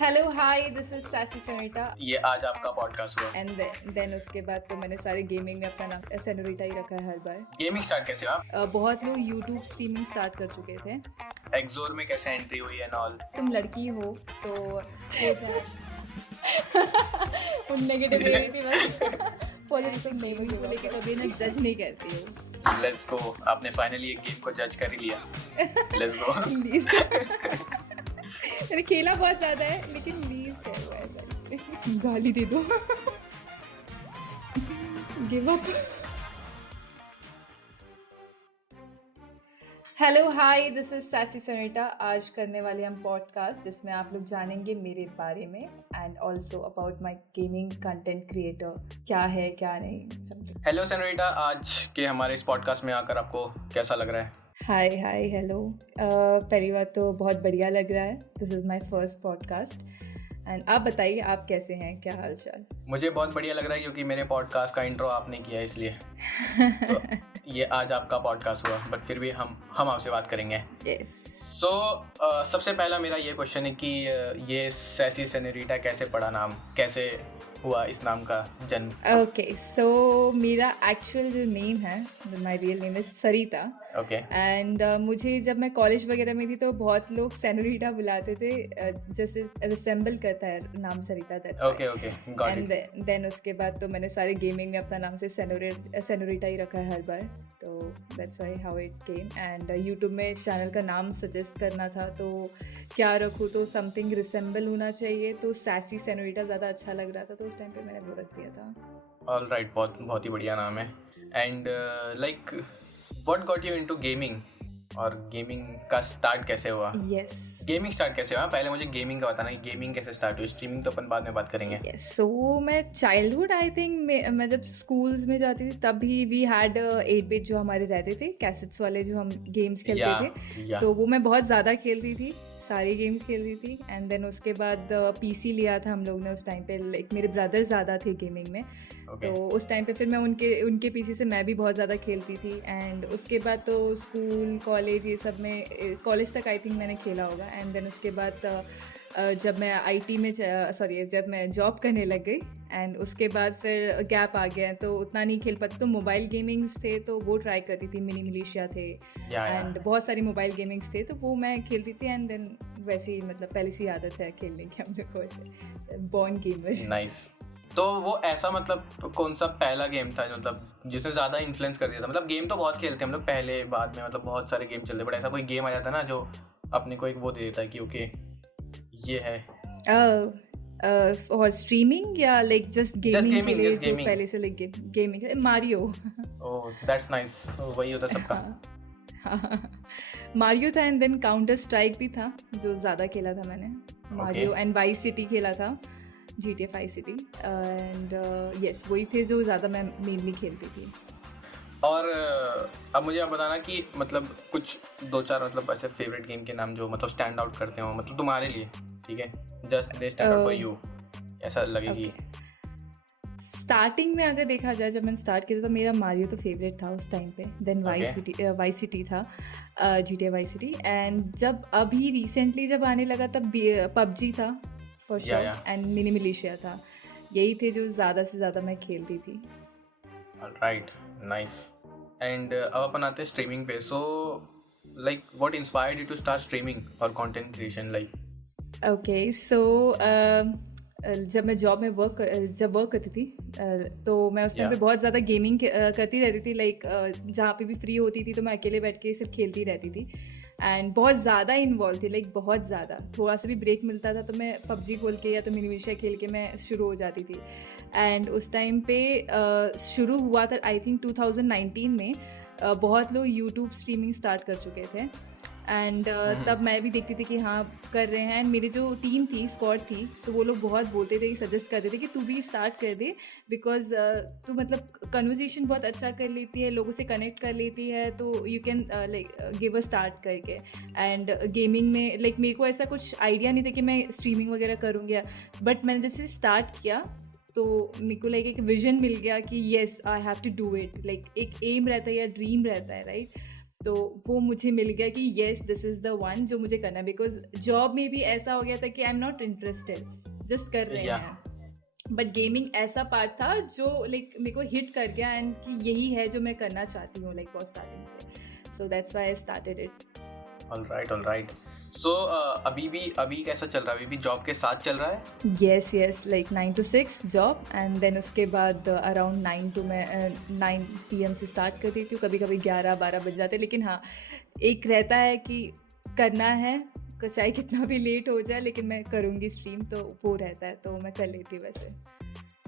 Hello hi this is सासी सनेटा ये आज आपका पॉडकास्ट हुआ। एंड देन उसके बाद तो मैंने सारे गेमिंग में अपना नाम सेनोरिटा ही रखा है हर बार। गेमिंग स्टार्ट कैसे हुआ? बहुत लोग यूट्यूब स्ट्रीमिंग स्टार्ट कर चुके थे। एक्सोर में कैसे एंट्री हुई एंड ऑल? तुम लड़की हो तो हो जाए। उन नेगेटिव दे रही थी बस। पॉजिटिव गेमिंग को लेके कभी ना जज नहीं करती हो। लेट्स गो, आपने फाइनली एक गेम को जज कर ही लिया। Let's go. मैंने खेला बहुत ज्यादा है लेकिन लीस्ट है वो ऐसा। गाली दे दो। Give up. Hello hi this is सासी सनेटा। आज करने वाले हम पॉडकास्ट जिसमें आप लोग जानेंगे मेरे बारे में and also about my gaming content creator, क्या है क्या नहीं समथिंग। हेलो सेनोरिटा, आज के हमारे इस पॉडकास्ट में आकर आपको कैसा लग रहा है? हाय हाय हेलो। पहली बात तो बहुत बढ़िया लग रहा है। This is my first podcast and आप बताइए आप कैसे हैं, क्या हाल चाल? मुझे बहुत बढ़िया लग रहा है क्योंकि मेरे पॉडकास्ट का इंट्रो आपने किया इसलिए। तो ये आज आपका पॉडकास्ट हुआ, बट फिर भी हम आपसे बात करेंगे। यस। सो सबसे पहला मेरा ये क्वेश्चन है कि ये सैसी सेनोरिटा कैसे पड़ा, नाम कैसे हुआ, इस नाम का जन्म? ओके सो मेरा एक्चुअल जो नेम है, my real name is Sarita. Okay and मुझे जब मैं कॉलेज वगैरह में थी तो बहुत लोग सेनोरिटा बुलाते थे, जैसे रिसेंबल करता है नाम सरिता, that's okay okay, got and it. Then उसके बाद तो मैंने सारे गेमिंग में अपना नाम से सेनोरिटा ही रखा है हर बार, तो that's why how it came. And YouTube में चैनल का नाम सजेस्ट करना था तो क्या रखूँ, तो समथिंग रिसेंबल होना चाहिए, तो सैसी सेनोरिटा ज़्यादा अच्छा लग रहा था तो उस टाइम पे मैंने वो रख दिया था। ऑल राइट, बहुत बहुत ही बढ़िया नाम है। And like what got you into gaming, और गेमिंग का स्टार्ट कैसे हुआ? यस गेमिंग स्टार्ट कैसे हुआ? पहले मुझे गेमिंग का बताना कि गेमिंग कैसे स्टार्ट हुई। स्ट्रीमिंग तो अपन बाद में बात करेंगे। यस सो मैं चाइल्डहुड आई थिंक मैं जब स्कूल्स में जाती थी तभी वी हैड 8-bit जो हमारे रहते थे कैसेट्स वाले, जो हम गेम्स खेलते या थे, तो वो मैं बहुत ज़्यादा खेलती थी, सारी गेम्स खेलती थी। एंड देन उसके बाद पीसी लिया था हम लोग ने उस टाइम पे, लाइक मेरे ब्रदर ज़्यादा थे गेमिंग में, ओके तो उस टाइम पे फिर मैं उनके पीसी से मैं भी बहुत ज़्यादा खेलती थी। एंड उसके बाद तो स्कूल कॉलेज ये सब में, कॉलेज तक आई थिंक मैंने खेला होगा। एंड देन उसके बाद जब मैं आईटी में जब मैं जॉब करने लग गई एंड उसके बाद फिर गैप आ गया तो उतना नहीं खेल पाती, तो मोबाइल गेमिंग्स थे तो वो ट्राई करती थी, मिनी मिलिशिया थे या एंड बहुत सारी मोबाइल गेमिंग्स थे तो वो मैं खेलती थी। एंड देन वैसे ही मतलब पहले से ही आदत है खेलने की हम लोग को, ऐसे बॉर्न गेमर। नाइस। तो वो ऐसा मतलब कौन सा पहला गेम था जो मतलब जिसने ज़्यादा इन्फ्लुएंस कर दिया था? मतलब गेम तो बहुत खेलते हैं हम लोग पहले बाद में, मतलब बहुत सारे गेम चलते, बट ऐसा कोई गेम आ जाता है ना जो अपने को एक वो दे देता है कि ओके ये है। और स्ट्रीमिंग या लाइक जस्ट गेमिंग के लिए just जो gaming. पहले से like gaming, Mario. Oh that's nice, वही होता है सबका। मारियो था एंड देन काउंटर स्ट्राइक भी था जो ज़्यादा खेला था मैंने, मारियो एंड वाइस सिटी खेला था, GTA 5 सिटी एंड यस वही थे जो ज़्यादा मैं मेनली खेलती थी। और अब मुझे आप बताना कि मतलब कुछ दो चार मतलब ऐसे फेवरेट गेम के नाम जो मतलब स्टैंड आउट करते हो, मतलब तुम्हारे लिए, ठीक है, just they stand out for you, ऐसा लगे कि स्टार्टिंग में अगर देखा जाए, जब मैंने स्टार्ट किया था तो मेरा मारियो तो फेवरेट था उस टाइम पे, देन वाइस सिटी था, GTA वाइस सिटी, एंड जब अभी रिसेंटली जब आने लगा तब पबजी था for sure and mini militia था, यही थे जो ज़्यादा से ज़्यादा मैं खेलती थी। Right, nice. एंड अब अपन आते हैं स्ट्रीमिंग पे। So like what inspired you to start streaming और content creation like? Okay so जब मैं जॉब में वर्क करती थी तो मैं उस टाइम पे बहुत ज़्यादा गेमिंग करती रहती थी, लाइक जहाँ पे भी फ्री होती थी तो मैं अकेले बैठ के सिर्फ खेलती रहती थी एंड बहुत ज़्यादा इन्वॉल्व थी, लाइक बहुत ज़्यादा, थोड़ा सा भी ब्रेक मिलता था तो मैं पबजी खोल के या तो मिनी मिलिशिया खेल के मैं शुरू हो जाती थी। एंड उस टाइम पे शुरू हुआ था आई थिंक 2019 में, बहुत लोग यूट्यूब स्ट्रीमिंग स्टार्ट कर चुके थे एंड तब मैं भी देखती थी कि हाँ कर रहे हैं, मेरी जो टीम थी, स्क्वाड थी, तो वो लोग बहुत बोलते थे, सजेस्ट करते थे कि तू भी स्टार्ट कर दे बिकॉज तू मतलब कन्वर्सेशन बहुत अच्छा कर लेती है, लोगों से कनेक्ट कर लेती है, तो you can like give a start करके। एंड गेमिंग में लाइक मेरे को ऐसा कुछ आइडिया नहीं था कि मैं स्ट्रीमिंग वगैरह करूँगी, बट मैंने जैसे स्टार्ट किया तो मेरे को लाइक एक विजन मिल गया कि yes I have to do it, like एक एम रहता है या ड्रीम रहता है, राइट? तो वो मुझे मिल गया कि yes this is the one जो मुझे करना है, बिकॉज जॉब में भी ऐसा हो गया था कि I am not interested, just कर रहे या हैं, बट गेमिंग ऐसा पार्ट था जो लाइक मेरे को हिट कर गया एंड कि यही है जो मैं करना चाहती हूँ लाइक बहुत स्टार्टिंग से, so that's why I started it. Alright. So अभी कैसा चल रहा है? अभी भी जॉब के साथ चल रहा है? yes like 9 to 6 job, and then उसके बाद अराउंड 9 to मैं 9 PM से स्टार्ट कर देती हूँ, कभी कभी 11-12 बज जाते हैं, लेकिन हाँ एक रहता है कि करना है, चाहे कितना भी लेट हो जाए लेकिन मैं करूँगी स्ट्रीम, तो वो रहता है, तो मैं कर लेती हूँ वैसे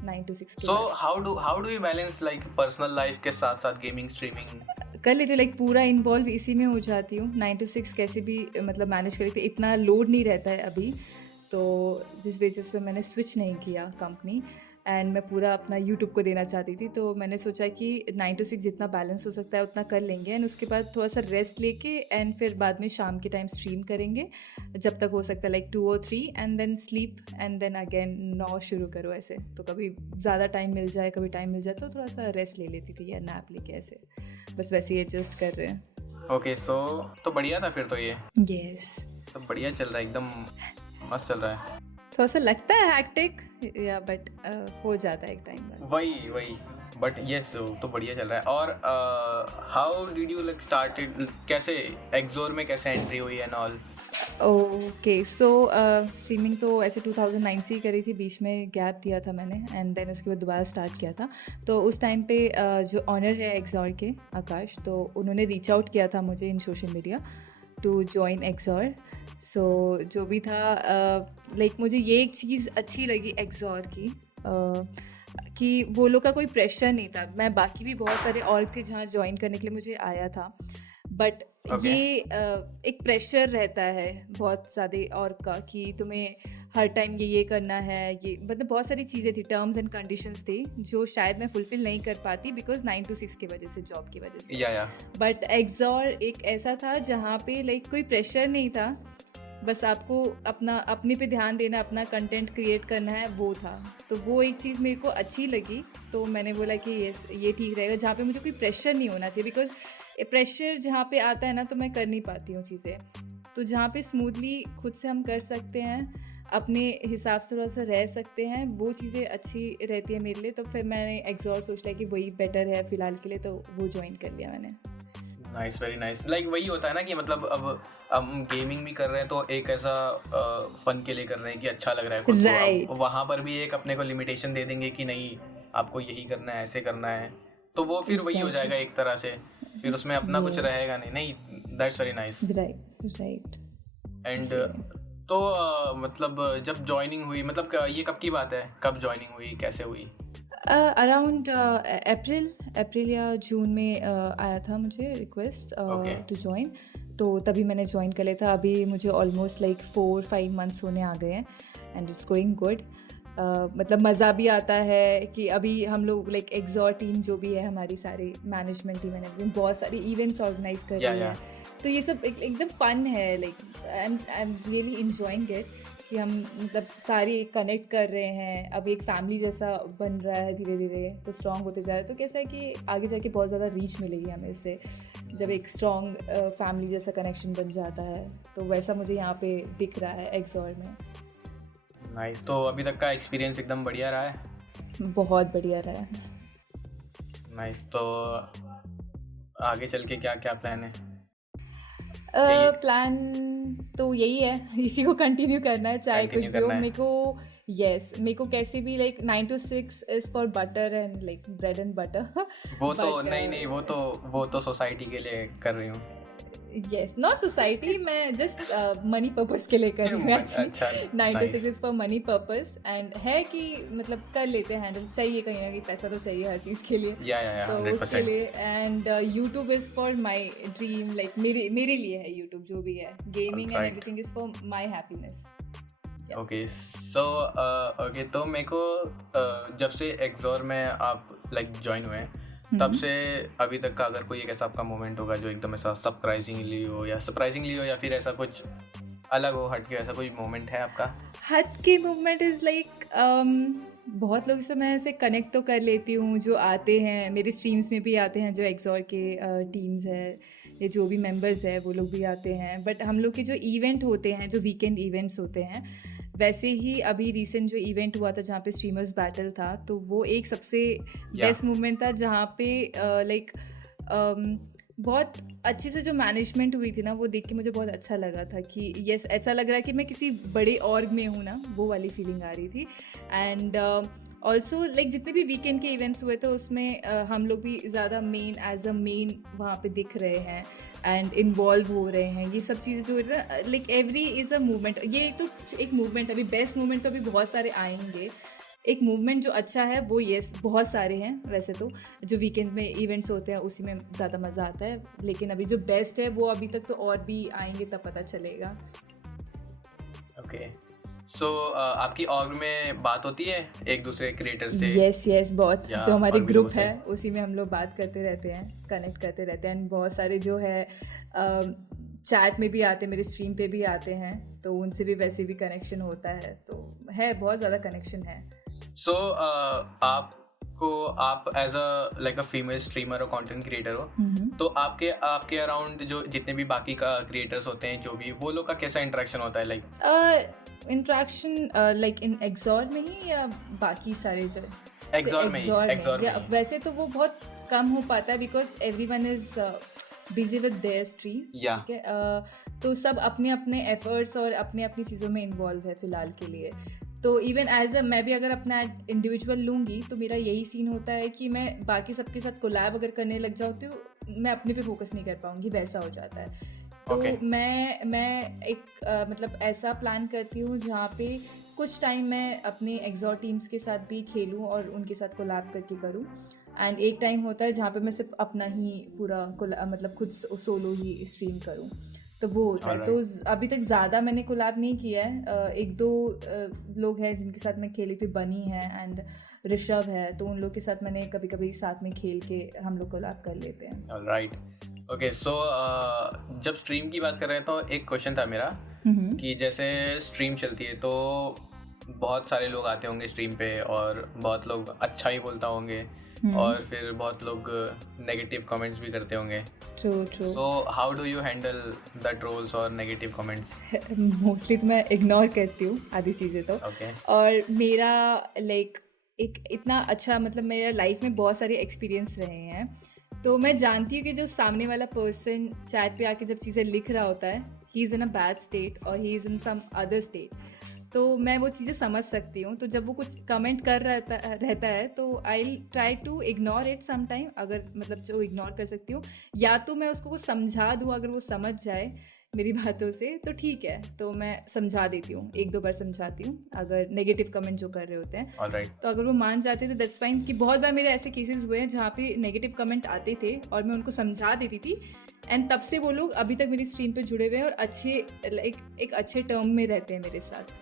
9 to 6 के सो बाद how do you balance like personal life के साथ साथ गेमिंग, स्ट्रीमिंग? कर लेती हूँ, लाइक पूरा इन्वॉल्व इसी में हो जाती हूँ। 9 to 6 कैसे भी मतलब मैनेज कर लेती हूँ, इतना लोड नहीं रहता है अभी, तो जिस बेसिस पे मैंने स्विच नहीं किया कंपनी, एंड मैं पूरा अपना यूट्यूब को देना चाहती थी, तो मैंने सोचा कि 9 to 6 जितना बैलेंस हो सकता है उतना कर लेंगे, एंड उसके बाद थोड़ा सा रेस्ट लेके एंड फिर बाद में शाम के टाइम स्ट्रीम करेंगे जब तक हो सकता है, like 2 or 3, and then sleep, and then again 9 शुरू करो ऐसे। तो कभी ज़्यादा टाइम मिल जाए, कभी टाइम मिल जाए तो थोड़ा सा रेस्ट ले लेती थी या नैप लेके ऐसे, बस वैसे ही एडजस्ट कर रहे हैं। ओके, सो तो बढ़िया था फिर तो ये यस, तो बढ़िया चल रहा है, एकदम मस्त चल रहा है। थोड़ा सा लगता है हैक्टिक या बट हो जाता है एक टाइम बाद। वही बट यस तो बढ़िया चल रहा है। और how did you like started, कैसे एक्सोर में कैसे एंट्री हुई and all? Okay, so streaming तो ऐसे 2009 से ही करी थी, बीच में गैप दिया था मैंने, एंड देन उसके बाद दोबारा स्टार्ट किया था। तो उस टाइम पे जो ऑनर है एक्सॉर के, आकाश, तो उन्होंने रीच आउट किया था मुझे in social media to join एक्सॉर। सो जो भी था लाइक मुझे ये एक चीज़ अच्छी लगी एक्सॉर की, कि वो लोग का कोई प्रेशर नहीं था। मैं बाकी भी बहुत सारे और थे जहाँ ज्वाइन करने के लिए मुझे आया था, बट Okay. ये एक प्रेशर रहता है बहुत ज़्यादा और का, कि तुम्हें हर टाइम ये करना है, ये मतलब बहुत सारी चीज़ें थी, टर्म्स एंड कंडीशंस थे जो शायद मैं फुलफिल नहीं कर पाती बिकॉज 9 to 6 की वजह से, जॉब की वजह से। या बट एक्सॉर एक ऐसा था जहाँ पे लाइक कोई प्रेशर नहीं था, बस आपको अपने पे ध्यान देना, अपना कंटेंट क्रिएट करना है, वो था। तो वो एक चीज़ मेरे को अच्छी लगी, तो मैंने बोला कि ये ठीक रहेगा, जहाँ पे मुझे कोई प्रेशर नहीं होना चाहिए, बिकॉज प्रेशर जहाँ पे आता है ना तो मैं कर नहीं पाती हूँ चीज़ें। तो जहाँ पे स्मूथली खुद से हम कर सकते हैं, अपने हिसाब से थोड़ा सा रह सकते हैं, वो चीज़ें अच्छी रहती है मेरे लिए। तो फिर मैंने एक्सॉर सोच लिया कि वही बेटर है फ़िलहाल के लिए, तो वो ज्वाइन कर लिया मैंने। Nice, very nice. लाइक वही होता है ना कि मतलब अब हम गेमिंग भी कर रहे हैं तो एक ऐसा फन के लिए कर रहे हैं कि अच्छा लग रहा है खुद को। Right. अब वहाँ पर भी एक अपने को लिमिटेशन दे देंगे कि नहीं आपको यही करना है, ऐसे करना है, तो वो फिर वही हो Exactly. जाएगा एक तरह से, फिर उसमें अपना कुछ Yes. रहेगा नहीं। That's very nice. Right. And तो मतलब जब ज्वाइनिंग हुई, मतलब ये कब की बात है, कब ज्वाइनिंग हुई, कैसे हुई? अराउंड अप्रैल या जून में आया था मुझे रिक्वेस्ट Okay. टू ज्वाइन, तो तभी मैंने ज्वाइन कर लिया था। अभी मुझे ऑलमोस्ट लाइक 4-5 months होने आ गए हैं, एंड इट्स गोइंग गुड। मतलब मज़ा भी आता है कि अभी हम लोग लाइक एक्सॉर टीम जो भी है, हमारी सारी मैनेजमेंट टीम है, बहुत सारी इवेंट्स ऑर्गेनाइज कर रही है, तो ये सब एकदम फन है, like I am really enjoying it, कि हम मतलब सारे कनेक्ट कर रहे हैं। अब एक फैमिली जैसा बन रहा है धीरे धीरे, तो स्ट्रॉन्ग होते जा रहा है। तो कैसा है कि आगे जाके बहुत ज़्यादा रीच मिलेगी हमें इससे, जब एक स्ट्रॉन्ग फैमिली जैसा कनेक्शन बन जाता है, तो वैसा मुझे यहाँ पे दिख रहा है एक्सॉर में। नाइस। तो अभी तक का एक्सपीरियंस एकदम बढ़िया रहा है? बहुत बढ़िया रहा है। नाइस। तो आगे चल के क्या क्या प्लान है? प्लान तो यही है, इसी को कंटिन्यू करना है, चाहे कुछ भी हो। मेरे को मेरे को कैसे भी like 9 to 6 is for butter and like bread and butter. वो तो नहीं, वो तो सोसाइटी के लिए कर रही हूँ। यस, नॉट सोसाइटी, मैं जस्ट मनी पर्पस के लिए कर रही हूँ actually. 9 to 6 is for money purpose, and है कि मतलब कर लेते हैं हैंडल, चाहिए कहीं ना कहीं पैसा तो चाहिए हर चीज़ के लिए, या तो उसके लिए। And YouTube is for my dream, like मेरे लिए है यूट्यूब, जो भी है gaming and everything is for my happiness. Okay, so okay, तो मेरे को जब से एक्सॉर में आप लाइक ज्वाइन हुए हैं तब से अभी तक का अगर कोई एक ऐसा आपका मोमेंट होगा जो एकदम ऐसा सरप्राइजिंगली हो या फिर ऐसा कुछ अलग हो, हट के, ऐसा कोई मोमेंट है आपका? हट के मूवमेंट इज लाइक बहुत लोगों से मैं ऐसे कनेक्ट तो कर लेती हूँ, जो आते हैं मेरे स्ट्रीम्स में भी आते हैं, जो एक्सॉर के टीम्स है या जो भी मेंबर्स है वो लोग भी आते हैं। बट हम लोग के जो इवेंट होते हैं, जो वीकेंड इवेंट्स होते हैं, वैसे ही अभी रिसेंट जो इवेंट हुआ था जहाँ पे स्ट्रीमर्स बैटल था, तो वो एक सबसे या बेस्ट मूवमेंट था, जहाँ पे लाइक बहुत अच्छे से जो मैनेजमेंट हुई थी ना, वो देख के मुझे बहुत अच्छा लगा था कि यस, ऐसा लग रहा है कि मैं किसी बड़े ऑर्ग में हूँ ना, वो वाली फीलिंग आ रही थी। एंड ऑल्सो लाइक जितने भी वीकेंड के इवेंट्स हुए थे उसमें हम लोग भी ज़्यादा मेन एज अ मेन वहाँ पे दिख रहे हैं एंड इन्वॉल्व हो रहे हैं। ये सब चीज़ें जो होती है like every is a movement, ये तो एक मूवमेंट, अभी बेस्ट मूवमेंट तो अभी बहुत सारे आएंगे। एक मूवमेंट जो अच्छा है वो यस बहुत सारे हैं, वैसे तो जो वीकेंड्स में इवेंट्स होते हैं उसी में ज़्यादा मज़ा आता है, लेकिन अभी जो बेस्ट है वो अभी तक तो और भी आएंगे तब पता चलेगा। ओके। सो आपकी ऑर्ग में बात होती है एक दूसरे क्रिएटर से यस बहुत, या जो हमारे और भी ग्रुप लोगों से? है उसी में हम लोग बात करते रहते हैं, कनेक्ट करते रहते हैं। एंड बहुत सारे जो है चैट में भी आते हैं, मेरे स्ट्रीम पे भी आते हैं, तो उनसे भी वैसे भी कनेक्शन होता है, तो है बहुत ज़्यादा कनेक्शन है। सो आपको आप as a like a female streamer और कंटेंट क्रिएटर हो, तो आपके आपके अराउंड जो जितने भी बाकी का क्रिएटर्स होते हैं, जो भी वो लोग का कैसा इंटरेक्शन होता है? Like interaction like in XOR में ही या बाकी सारे जगह? एक्सॉर में ही, एक्सॉर में या ही। वैसे तो वो बहुत कम हो पाता है because everyone is busy with their stream, या ठीक है। तो सब अपने अपने एफर्ट्स और अपने अपनी चीज़ों में इन्वॉल्व है फ़िलहाल के लिए। तो इवन एज अ मैं भी अगर अपना इंडिविजुअल लूँगी तो मेरा यही सीन होता है कि मैं बाकी सबके साथ कोलैब अगर करने लग जाऊँ तो मैं अपने पे फोकस नहीं कर पाऊँगी, वैसा हो जाता है। तो ओके। मैं एक मतलब ऐसा प्लान करती हूँ जहाँ पे कुछ टाइम मैं अपने एक्सॉर टीम्स के साथ भी खेलूँ और उनके साथ कोलैब करके करूँ। एंड एक टाइम होता है जहाँ पे मैं सिर्फ अपना ही पूरा मतलब खुद सोलो ही स्ट्रीम करूँ, तो वो होता है। तो अभी तक ज़्यादा मैंने कोलैब नहीं किया है, एक दो लोग हैं जिनके साथ मैं खेली थी, बनी है एंड ऋषभ है, तो उन लोग के साथ मैंने कभी कभी साथ में खेल के हम लोग कोलैब कर लेते हैं। ऑलराइट। ओके। सो जब स्ट्रीम की बात कर रहे हैं तो एक क्वेश्चन था मेरा कि जैसे स्ट्रीम चलती है तो बहुत सारे लोग आते होंगे स्ट्रीम पे और बहुत लोग अच्छा ही बोलता होंगे और फिर बहुत लोग नेगेटिव कमेंट्स भी करते होंगे। True. So how do you handle the trolls और नेगेटिव कमेंट्स? मोस्टली तो मैं इग्नोर करती हूँ आधी चीज़ें तो। ओके। और मेरा लाइक एक इतना अच्छा मतलब मेरा लाइफ में बहुत सारे एक्सपीरियंस रहे हैं, तो मैं जानती हूँ कि जो सामने वाला पर्सन चैट पे आके जब चीज़ें लिख रहा होता है, he is in a bad state और he is in some other state, तो मैं वो चीज़ें समझ सकती हूँ। तो जब वो कुछ कमेंट कर रहता है तो I try to ignore it some time, अगर मतलब जो इग्नोर कर सकती हूँ, या तो मैं उसको कुछ समझा दूँ, अगर वो समझ जाए मेरी बातों से तो ठीक है, तो मैं समझा देती हूँ, एक दो बार समझाती हूँ अगर नेगेटिव कमेंट जो कर रहे होते हैं। ऑलराइट। तो अगर वो मान जाते तो दैट्स फाइन। कि बहुत बार मेरे ऐसे केसेस हुए हैं जहाँ पे नेगेटिव कमेंट आते थे और मैं उनको समझा देती थी, एंड तब से वो लोग अभी तक मेरी स्ट्रीम पे जुड़े हुए हैं और अच्छे एक अच्छे टर्म में रहते हैं मेरे साथ।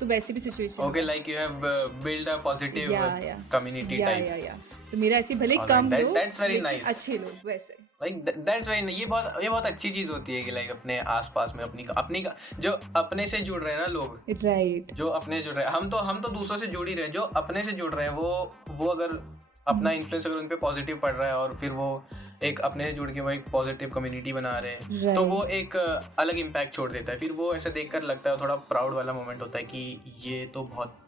तो वैसे भी situation okay, like you have build a positive community type. या तो मेरा ऐसे भले Alright, कम लोग that's very लेकिन nice. अच्छे लोग वैसे। लाइक दैट्स वेरी, ये बहुत अच्छी चीज होती है कि लाइक अपने आसपास में अपनी जो अपने से जुड़ रहे हैं ना लोग, राइट। जो अपने जुड़ रहे हैं, हम तो दूसरों से जुड़ ही रहे हैं, जो अपने से जुड़ रहे हैं वो अगर अपना इन्फ्लुएंस अगर उन पे पॉजिटिव पड़ रहा है और फिर वो एक अपने से जुड़ के वो एक पॉजिटिव कम्युनिटी बना रहे हैं, तो वो एक अलग इम्पैक्ट छोड़ देता है। फिर वो ऐसे देखकर लगता है, थोड़ा प्राउड वाला मोमेंट होता है कि ये तो बहुत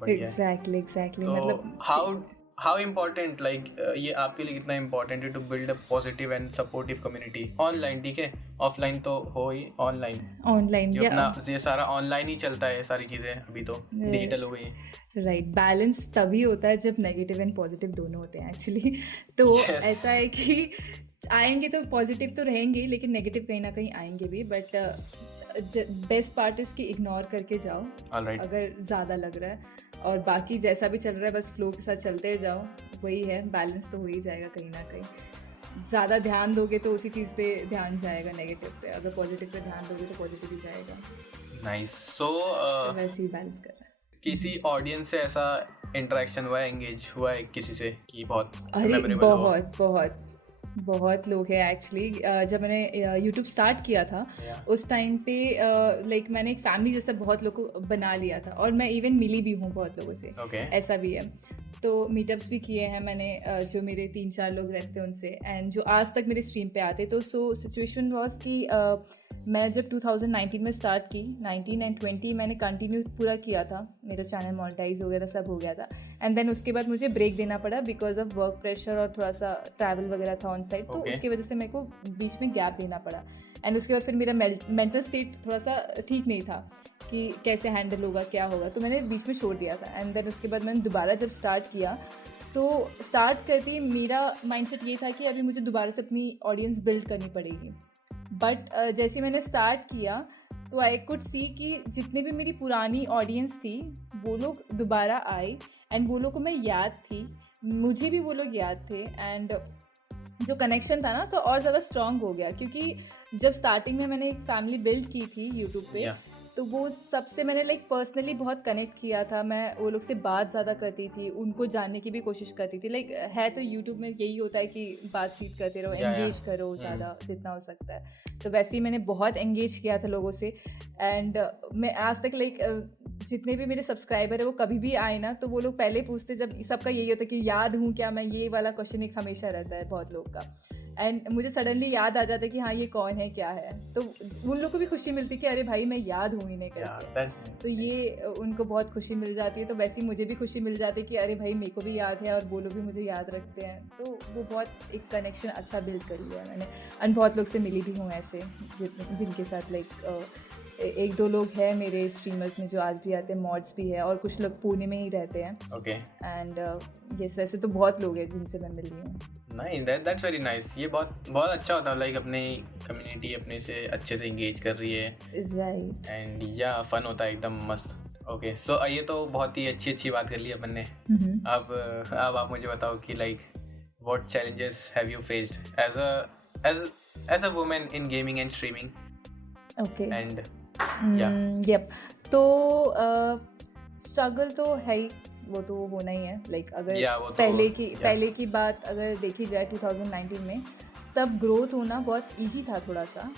बढ़िया है। एग्जैक्टली तो मतलब हाउ इम्पोर्टेंट, लाइक ये आपके लिए कितना इम्पोर्टेंट है to build a positive and supportive community online? ठीक है, ऑफलाइन तो हो ही, ऑनलाइन या अपना ये सारा ऑनलाइन ही चलता है, सारी चीजें अभी तो डिजिटल हो गई हैं। राइट। बैलेंस तभी होता है जब नेगेटिव एंड पॉजिटिव दोनों होते हैं एक्चुअली। तो Yes. ऐसा है कि आएंगे तो पॉजिटिव तो रहेंगे, लेकिन नेगेटिव कहीं ना कहीं आएंगे भी, बट बेस्ट पार्ट इज कि इग्नोर करके जाओ Alright. अगर ज़्यादा लग रहा है, और बाकी जैसा भी चल रहा है बस फ्लो के साथ चलते जाओ, वही है, बैलेंस तो हो ही जाएगा कहीं ना कहीं। ज़्यादा ध्यान दोगे तो उसी चीज़ पे ध्यान जाएगा नेगेटिव पे, अगर पॉजिटिव पे ध्यान दोगे तो पॉजिटिव ही जाएगा। नाइस। सो वैसे ही बैलेंस कर रहा है। किसी ऑडियंस से ऐसा इंटरेक्शन हुआ है, एंगेज हुआ है किसी से कि बहुत अरे मेमोरेबल हो? बहुत बहुत लोग हैं एक्चुअली। जब मैंने यूट्यूब स्टार्ट किया था Yeah. उस टाइम पे लाइक मैंने एक फैमिली जैसा बहुत लोगों को बना लिया था, और मैं इवन मिली भी हूँ बहुत लोगों से। Okay. ऐसा भी है। तो मीटअप्स भी किए हैं मैंने, जो मेरे 3-4 लोग रहते हैं उनसे, एंड जो आज तक मेरे स्ट्रीम पे आते। तो सो सिचुएशन वाज कि मैं जब 2019 में स्टार्ट की, 19 एंड 20 मैंने कंटिन्यू पूरा किया था, मेरा चैनल मोनेटाइज वगैरह सब हो गया था। एंड देन उसके बाद मुझे ब्रेक देना पड़ा बिकॉज ऑफ वर्क प्रेशर और थोड़ा सा ट्रैवल वगैरह था ऑन साइड। तो Okay. उसकी वजह से मेरे को बीच में गैप देना पड़ा। एंड उसके बाद फिर मेरा मेंटल स्टेट थोड़ा सा ठीक नहीं था कि कैसे हैंडल होगा, क्या होगा, तो मैंने बीच में छोड़ दिया था। एंड देन उसके बाद मैंने दोबारा जब स्टार्ट किया, तो स्टार्ट करते ही मेरा माइंडसेट ये था कि अभी मुझे दोबारा से अपनी ऑडियंस बिल्ड करनी पड़ेगी। बट जैसे मैंने स्टार्ट किया तो आई कुड सी कि जितने भी मेरी पुरानी ऑडियंस थी वो लोग दोबारा आए, एंड वो लोग को मैं याद थी, मुझे भी वो लोग याद थे। एंड जो कनेक्शन था ना तो और ज़्यादा स्ट्रांग हो गया, क्योंकि जब स्टार्टिंग में मैंने एक फैमिली बिल्ड की थी यूट्यूब पे, Yeah. तो वो सबसे मैंने लाइक पर्सनली बहुत कनेक्ट किया था। मैं वो लोग से बात ज़्यादा करती थी, उनको जानने की भी कोशिश करती थी। लाइक है तो यूट्यूब में यही होता है कि बातचीत करते रहो, Yeah, एंगेज yeah. करो ज़्यादा जितना हो सकता है। तो वैसे ही मैंने बहुत एंगेज किया था लोगों से। एंड मैं आज तक लाइक जितने भी मेरे सब्सक्राइबर है वो कभी भी आए ना तो वो लोग पहले पूछते, जब सबका यही होता है कि याद हूँ क्या मैं, ये वाला क्वेश्चन एक हमेशा रहता है बहुत लोग का। एंड मुझे सडनली याद आ जाता है कि हाँ ये कौन है क्या है, तो उन लोग को भी खुशी मिलती है कि अरे भाई मैं याद हूँ इन्हें Yeah, करके। that's तो ये उनको बहुत खुशी मिल जाती है। तो वैसे ही मुझे भी खुशी मिल जाती है कि अरे भाई मेरे को भी याद है और वो लोग भी मुझे याद रखते हैं। तो वो बहुत एक कनेक्शन अच्छा बिल्ड कर लिया है मैंने। एंड बहुत लोग से मिली भी हूँ ऐसे जिनके साथ लाइक एक दो लोग हैं मेरे स्ट्रीमर्स में जो आज भी आते हैं, मॉड्स भी है, और कुछ लोग पुणे में ही रहते हैं। okay. एंड यस, वैसे तो बहुत लोग हैं जिनसे मैं मिली हूँ। Nice, that's very nice. ये बहुत बहुत अच्छा होता है, लाइक अपनी कम्युनिटी अपने से अच्छे से इंगेज कर रही है, राइट। एंड या फन होता है एकदम मस्त। ओके, सो ये तो बहुत ही अच्छी बात कर ली अपन ने। अब आप मुझे बताओ कि like what challenges have you faced as a woman in gaming and streaming okay. And yup. तो स्ट्रगल तो है ही, वो तो होना ही है। लाइक अगर वो तो पहले की बात अगर देखी जाए 2019 में, तब ग्रोथ होना बहुत इजी था थोड़ा सा,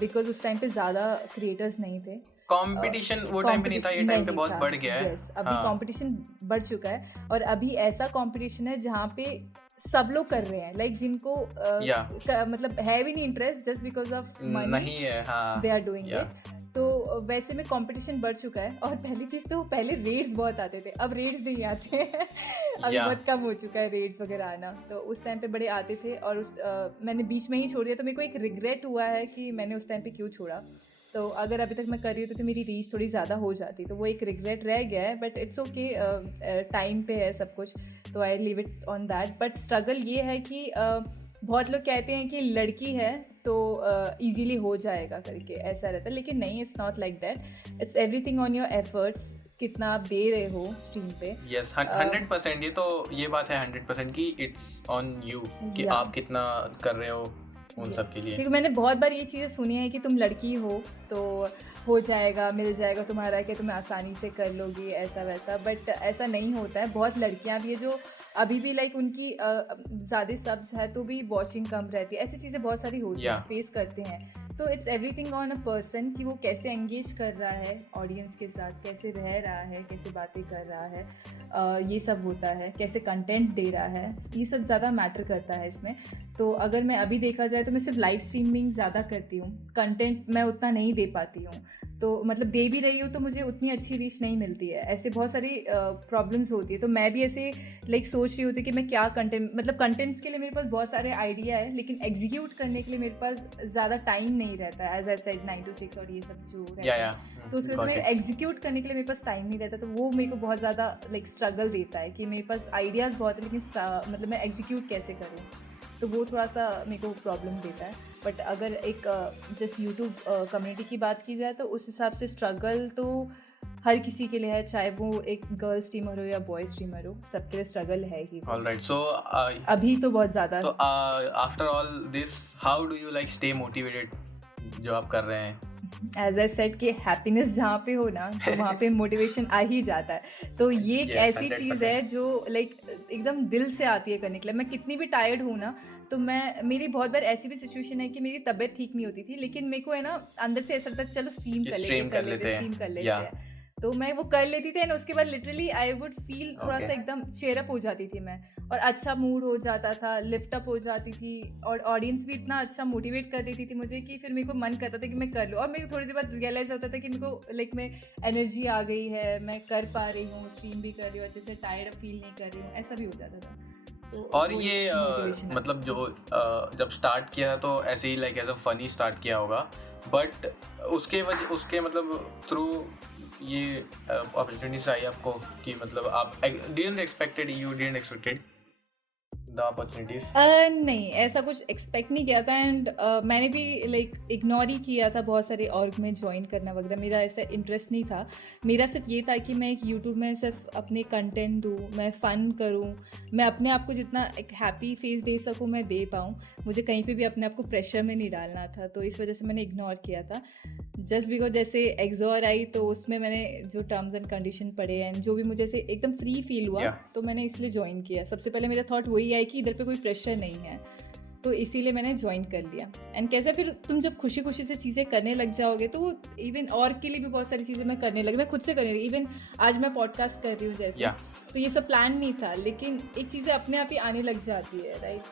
बिकॉज उस टाइम पे ज़्यादा क्रिएटर्स नहीं थे। कंपटीशन वो टाइम पे नहीं था, ये टाइम पे बहुत बढ़ गया है। यस, अभी कंपटीशन बढ़ चुका है, और अभी ऐसा कंपटीशन है जहाँ पे सब लोग कर रहे हैं, लाइक जिनको मतलब है भी नहीं interest, just because of money नहीं है, हाँ, दे आर डूइंग इट। तो वैसे में कंपटीशन बढ़ चुका है। और पहली चीज़ तो पहले रेट्स बहुत आते थे, अब रेट्स नहीं आते हैं। अभी बहुत कम हो चुका है रेट्स वगैरह आना। तो उस टाइम पे बड़े आते थे, और मैंने बीच में ही छोड़ दिया। तो मेरे को एक रिग्रेट हुआ है कि मैंने उस टाइम पे क्यों छोड़ा। तो अगर अभी तक मैं कर रही हूँ तो मेरी रीच थोड़ी ज़्यादा हो जाती, तो वो एक रिग्रेट रह गया है। बट इट्स ओके, टाइम पे है सब कुछ, तो I leave it on that. But struggle ये है कि बहुत लोग कहते हैं कि लड़की है तो इजीली हो जाएगा करके, ऐसा रहता है, लेकिन नहीं, it's not like that. It's everything on your efforts, कितना आप दे रहे हो स्ट्रीम पे। यस, 100%। ये बात है 100% कि इट्स ऑन यू कि आप कितना कर रहे हो उन सब के लिए। क्योंकि मैंने बहुत बार ये चीज़ें सुनी है कि तुम लड़की हो तो जाएगा, मिल जाएगा तुम्हारा, कि तुम्हें आसानी से कर लोगी, ऐसा वैसा। बट ऐसा नहीं होता है। बहुत लड़कियां भी है जो अभी भी लाइक उनकी ज़्यादा सब्स है तो भी वॉचिंग कम रहती है, ऐसी चीज़ें बहुत सारी होती हैं, फेस करते हैं। तो it's everything on a person कि वो कैसे एंगेज कर रहा है ऑडियंस के साथ, कैसे रह रहा है, कैसे बातें कर रहा है, ये सब होता है, कैसे कंटेंट दे रहा है, ये सब ज़्यादा मैटर करता है इसमें। तो अगर मैं अभी देखा जाए तो मैं सिर्फ लाइव स्ट्रीमिंग ज़्यादा करती हूँ, कंटेंट मैं उतना नहीं दे पाती हूँ। तो मतलब दे भी रही हूँ तो मुझे उतनी अच्छी रीच नहीं मिलती है। ऐसे बहुत सारी प्रॉब्लम्स होती है। तो मैं भी ऐसे लाइक सोच रही होती कि मैं क्या कंटेंट, मतलब कंटेंट्स के लिए मेरे पास बहुत सारे आइडिया है, लेकिन एग्जीक्यूट करने के लिए मेरे पास ज़्यादा टाइम नहीं रहता है। एज आई सेड 9 to 6 और ये सब जो रहता है, तो उसके में एग्जीक्यूट करने के लिए मेरे पास टाइम नहीं रहता। तो वो मेरे को बहुत ज़्यादा लाइक स्ट्रगल देता है कि मेरे पास आइडियाज़ बहुत है, लेकिन मतलब मैं एग्जीक्यूट कैसे करूँ, तो वो थोड़ा सा मेरे को प्रॉब्लम देता है। बट अगर एक जस्ट यूट्यूब कम्युनिटी की बात की जाए तो उस हिसाब से स्ट्रगल तो हर किसी के लिए है, चाहे वो एक गर्ल स्ट्रीमर हो या बॉय स्ट्रीमर हो, सबके लिए स्ट्रगल है ही। ऑलराइट, सो अभी तो बहुत ज़्यादा। तो after all this how do you like stay motivated जो आप कर रहे हैं? एज आई सेड कि हैप्पीनेस जहाँ पे हो ना तो वहाँ पे मोटिवेशन आ ही जाता है। तो ये एक यस, ऐसी चीज़ 100%। है जो लाइक एकदम दिल से आती है करने के लिए। मैं कितनी भी टायर्ड हूँ ना, तो मैं मेरी बहुत बार ऐसी भी सिचुएशन है कि मेरी तबीयत ठीक नहीं होती थी, लेकिन मेरे को है ना अंदर से ऐसा लगता है चलो स्ट्रीम कि कर लेते स्ट्रीम कर कर लेते लेते स्ट्रीम कर हैं, लेते या हैं। तो मैं वो कर लेती थी एंड उसके बाद लिटरली आई वुड फील थोड़ा ओके। सा एकदम चेयरअप हो जाती थी मैं, और अच्छा मूड हो जाता था, लिफ्ट अप हो जाती थी, और ऑडियंस भी इतना अच्छा मोटिवेट कर देती थी मुझे कि फिर मेरे को मन करता था कि मैं कर लूँ। और मेरे को थोड़ी देर बाद रियलाइज़ होता था कि मेरे को लाइक मैं एनर्जी आ गई है, मैं कर पा रही हूँ, स्ट्रीम भी कर रही हूँ अच्छे से, टायर्ड फील नहीं कर रही हूँ, ऐसा भी हो जाता था। तो और वो ये एक मोटिवेशन आ मतलब जाती जो थी। जब स्टार्ट किया तो ऐसे ही like as a funny start किया होगा, बट उसके मतलब थ्रू ये अपॉर्चुनिटीज आई आपको कि मतलब आप डिडंट एक्सपेक्टेड द अपॉर्चुनिटीज। नहीं, ऐसा कुछ एक्सपेक्ट नहीं किया था एंड मैंने भी लाइक इग्नोर ही किया था बहुत सारे ऑर्ग में ज्वाइन करना वगैरह। मेरा ऐसा इंटरेस्ट नहीं था। मेरा सिर्फ ये था कि मैं एक यूट्यूब में सिर्फ अपने कंटेंट दूँ, मैं फ़न करूँ, मैं अपने आप को जितना एक हैप्पी फेस दे सकूँ मैं दे पाऊँ। मुझे कहीं पे भी अपने आप को प्रेशर में नहीं डालना था, तो इस वजह से मैंने इग्नोर किया था। जस्ट बिकॉज जैसे एग्जॉर आई तो उसमें मैंने जो टर्म्स एंड कंडीशन पढ़े एंड जो भी मुझे से एकदम फ्री फील हुआ, या तो मैंने इसलिए ज्वाइन किया। सबसे पहले मेरा थॉट वही आया कि इधर पे कोई प्रेशर नहीं है, तो इसीलिए मैंने ज्वाइन कर लिया। एंड कैसे फिर तुम जब खुशी खुशी से चीज़ें करने लग जाओगे तो इवन और के लिए भी बहुत सारी चीज़ें मैं करने लगी, मैं खुद से करने लगी। इवन आज मैं पॉडकास्ट कर रही हूँ जैसे, या तो ये सब प्लान नहीं था, लेकिन एक चीज़ें अपने आप ही आने लग जाती है, राइट,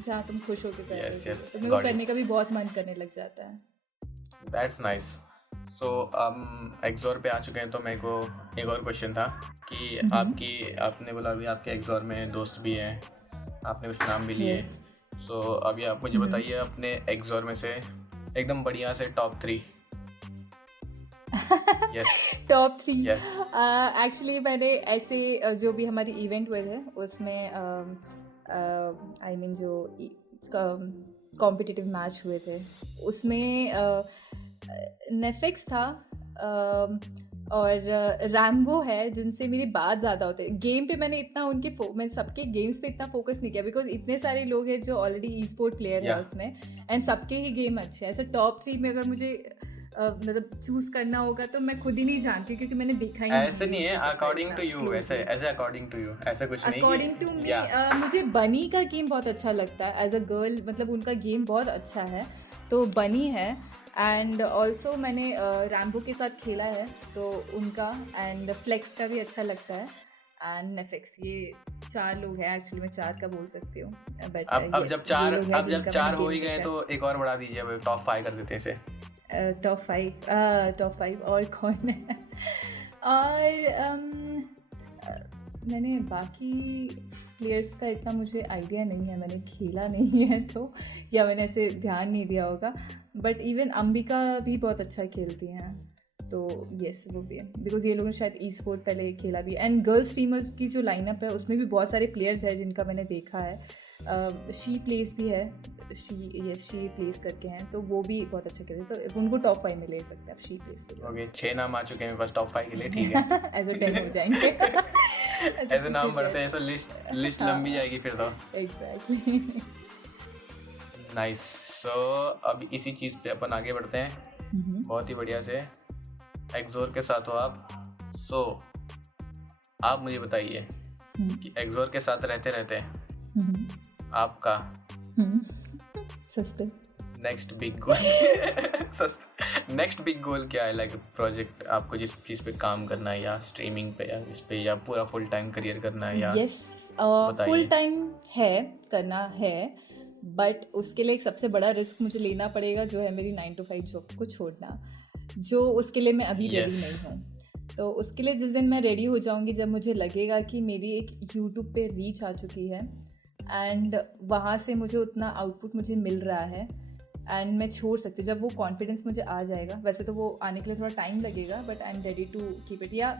जहाँ तुम खुश होकर कर रहे हो यस चीज़ें, यस तो मेरे को गॉट करने इट, का भी बहुत मन करने लग जाता है। That's nice. सो एग्जॉर पे आ चुके हैं, तो मेरे को एक और क्वेश्चन था कि आपने बोला अभी आपके एग्जॉर में दोस्त भी हैं, आपने कुछ नाम भी लिए। यस। सो अभी आप मुझे बताइए अपने एग्जॉर में से एकदम बढ़िया से top 3। Yes top 3 yes actually मैंने ऐसे जो भी हमारी इवेंट हुए थे उसमें आई मीन जो कॉम्पिटिटिव मैच हुए थे उसमें नेफिक्स था, और रैम्बो है, जिनसे मेरी बात ज़्यादा होती है। गेम पे मैंने इतना मैं सबके गेम्स पे इतना फोकस नहीं किया, बिकॉज इतने सारे लोग हैं जो ऑलरेडी ई स्पोर्ट प्लेयर है या उसमें, एंड सबके ही गेम अच्छे हैं। ऐसे टॉप 3 में अगर मुझे मतलब चूज करना होगा तो मैं खुद ही नहीं जानती, क्योंकि मैंने देखा ही नहीं ऐसे नहीं है, अकॉर्डिंग टू यू, ऐसे ऐसे अकॉर्डिंग टू यू, ऐसा कुछ नहीं अकॉर्डिंग टू कि मी। या मुझे बनी का गेम बहुत अच्छा लगता है एज अ गर्ल, मतलब उनका गेम बहुत अच्छा है, तो बनी है। एंड ऑल्सो मैंने रैम्बो के साथ खेला है तो उनका, एंड फ्लेक्स का भी अच्छा लगता है, एंड नेफिक्स। ये 4 लोग हैं एक्चुअली, मैं 4 का बोल सकती हूँ, बट अब जब चार हो ही गए देखा तो एक और बढ़ा दीजिए, अब टॉप 5 कर देते हैं इसे। है। टॉप 5 और कौन है? और मैंने बाकी प्लेयर्स का इतना मुझे आइडिया नहीं है, मैंने खेला नहीं है तो, या मैंने ऐसे ध्यान नहीं दिया होगा। बट इवन अंबिका भी बहुत अच्छा खेलती हैं, तो यस वो भी है, बिकॉज ये लोगों ने शायद ई स्पोर्ट पहले खेला भी। एंड गर्ल स्ट्रीमर्स की जो लाइनअप है उसमें भी बहुत सारे प्लेयर्स हैं जिनका मैंने देखा है। शी प्लेस भी है, शी प्लेस करके हैं, तो वो भी बहुत अच्छा खेलते हैं, तो उनको टॉप 5 में ले सकते हैं आप शी प्लेस के लिए। ओके 6 नाम आ चुके हैं मेरे पास टॉप 5 के लिए, ठीक है। ऐसे 10 हो जाएंगे। ऐसे नाम बढ़ते हैं, ऐसे लिस्ट लंबी जाएगी फिर तो। एग्जैक्टली। नाइस। सो अब इसी चीज़ पे अपन आगे बढ़ते हैं बहुत ही बढ़िया से। एग्जोर के साथ हो आप, सो आप मुझे बताइए कि एग्जोर के साथ रहते रहते आपका suspense next big goal next big goal क्या है? लाइक प्रोजेक्ट आपको जिस चीज़ पे काम करना है, या स्ट्रीमिंग पे, या इस पे, या पूरा फुल टाइम करियर करना है, या यस फुल टाइम है करना है, बट उसके लिए एक सबसे बड़ा रिस्क मुझे लेना पड़ेगा, जो है मेरी 9 to 5 जॉब को छोड़ना, जो उसके लिए मैं अभी रेडी नहीं हूँ। तो उसके लिए जिस दिन मैं रेडी हो जाऊँगी, जब मुझे लगेगा कि मेरी एक यूट्यूब पे रीच आ चुकी है एंड वहाँ से मुझे उतना आउटपुट मुझे मिल रहा है एंड मैं छोड़ सकती हूँ, जब वो कॉन्फिडेंस मुझे आ जाएगा, वैसे तो वो आने के लिए थोड़ा टाइम लगेगा, but I am ready to keep it. या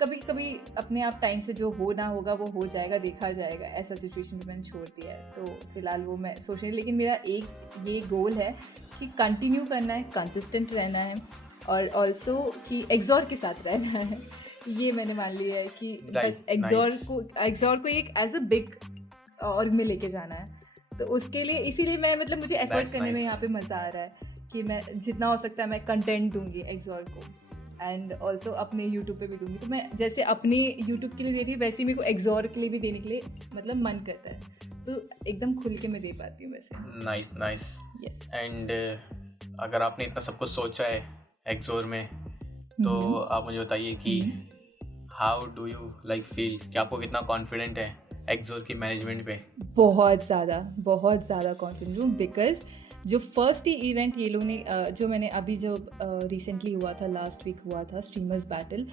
कभी कभी अपने आप टाइम से जो होना होगा वो हो जाएगा, देखा जाएगा, ऐसा सिचुएशन भी मैंने छोड़ दिया है। तो फिलहाल वो मैं सोच रही हूँ, लेकिन मेरा एक ये गोल है कि कंटिन्यू करना है, कंसिस्टेंट रहना है, और ऑल्सो कि एग्जॉर के साथ रहना है। ये मैंने मान लिया है कि बस एग्जॉर को एक एज अ बिग ऑर्ग में लेके जाना है। तो उसके लिए इसीलिए मैं मतलब मुझे एफर्ट करने में यहाँ पे मज़ा आ रहा है कि मैं जितना हो सकता है मैं कंटेंट दूंगी एक्सॉर को, एंड ऑल्सो अपने यूट्यूब पे भी दूंगी। तो मैं जैसे अपने यूट्यूब के लिए दे रही हूँ वैसे ही मेरे को एक्सॉर के लिए भी देने के लिए मतलब मन करता है, तो एकदम खुल के मैं दे पाती हूँ वैसे। Nice yes. एंड अगर आपने इतना सब कुछ सोचा है एक्सोर में, तो आप मुझे बताइए कि how do you like feel, कि आपको कितना कॉन्फिडेंट है एक्सोर की मैनेजमेंट पे? बहुत ज़्यादा कॉन्फिडेंट हूँ, बिकॉज जो फर्स्ट ही इवेंट ये लोग ने जो मैंने अभी जो रिसेंटली हुआ था, लास्ट वीक हुआ था स्ट्रीमर्स बैटल,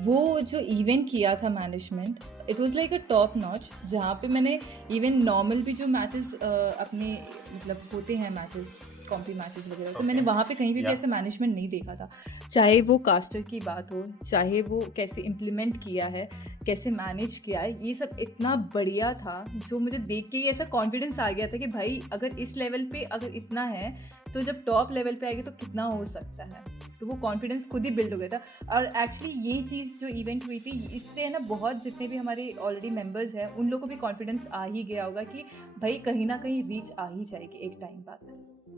वो जो इवेंट किया था management, it was like a top notch, जहाँ पे मैंने इवन नॉर्मल भी जो मैचेस अपने मतलब होते हैं मैचेस, कॉम्पी मैचेस वगैरह, तो मैंने वहाँ पे कहीं भी ऐसे मैनेजमेंट नहीं देखा था। चाहे वो कास्टर की बात हो, चाहे वो कैसे इम्प्लीमेंट किया है, कैसे मैनेज किया है, ये सब इतना बढ़िया था, जो मुझे देख के ही ऐसा कॉन्फिडेंस आ गया था कि भाई अगर इस लेवल पे अगर इतना है तो जब टॉप लेवल पे आएगी तो कितना हो सकता है। तो वो कॉन्फिडेंस खुद ही बिल्ड हो गया था। और एक्चुअली ये चीज़ जो इवेंट हुई थी, इससे है ना बहुत जितने भी हमारे ऑलरेडी मेंबर्स हैं उन लोगों को भी कॉन्फिडेंस आ ही गया होगा कि भाई कहीं ना कहीं रीच आ ही जाएगी एक टाइम बाद।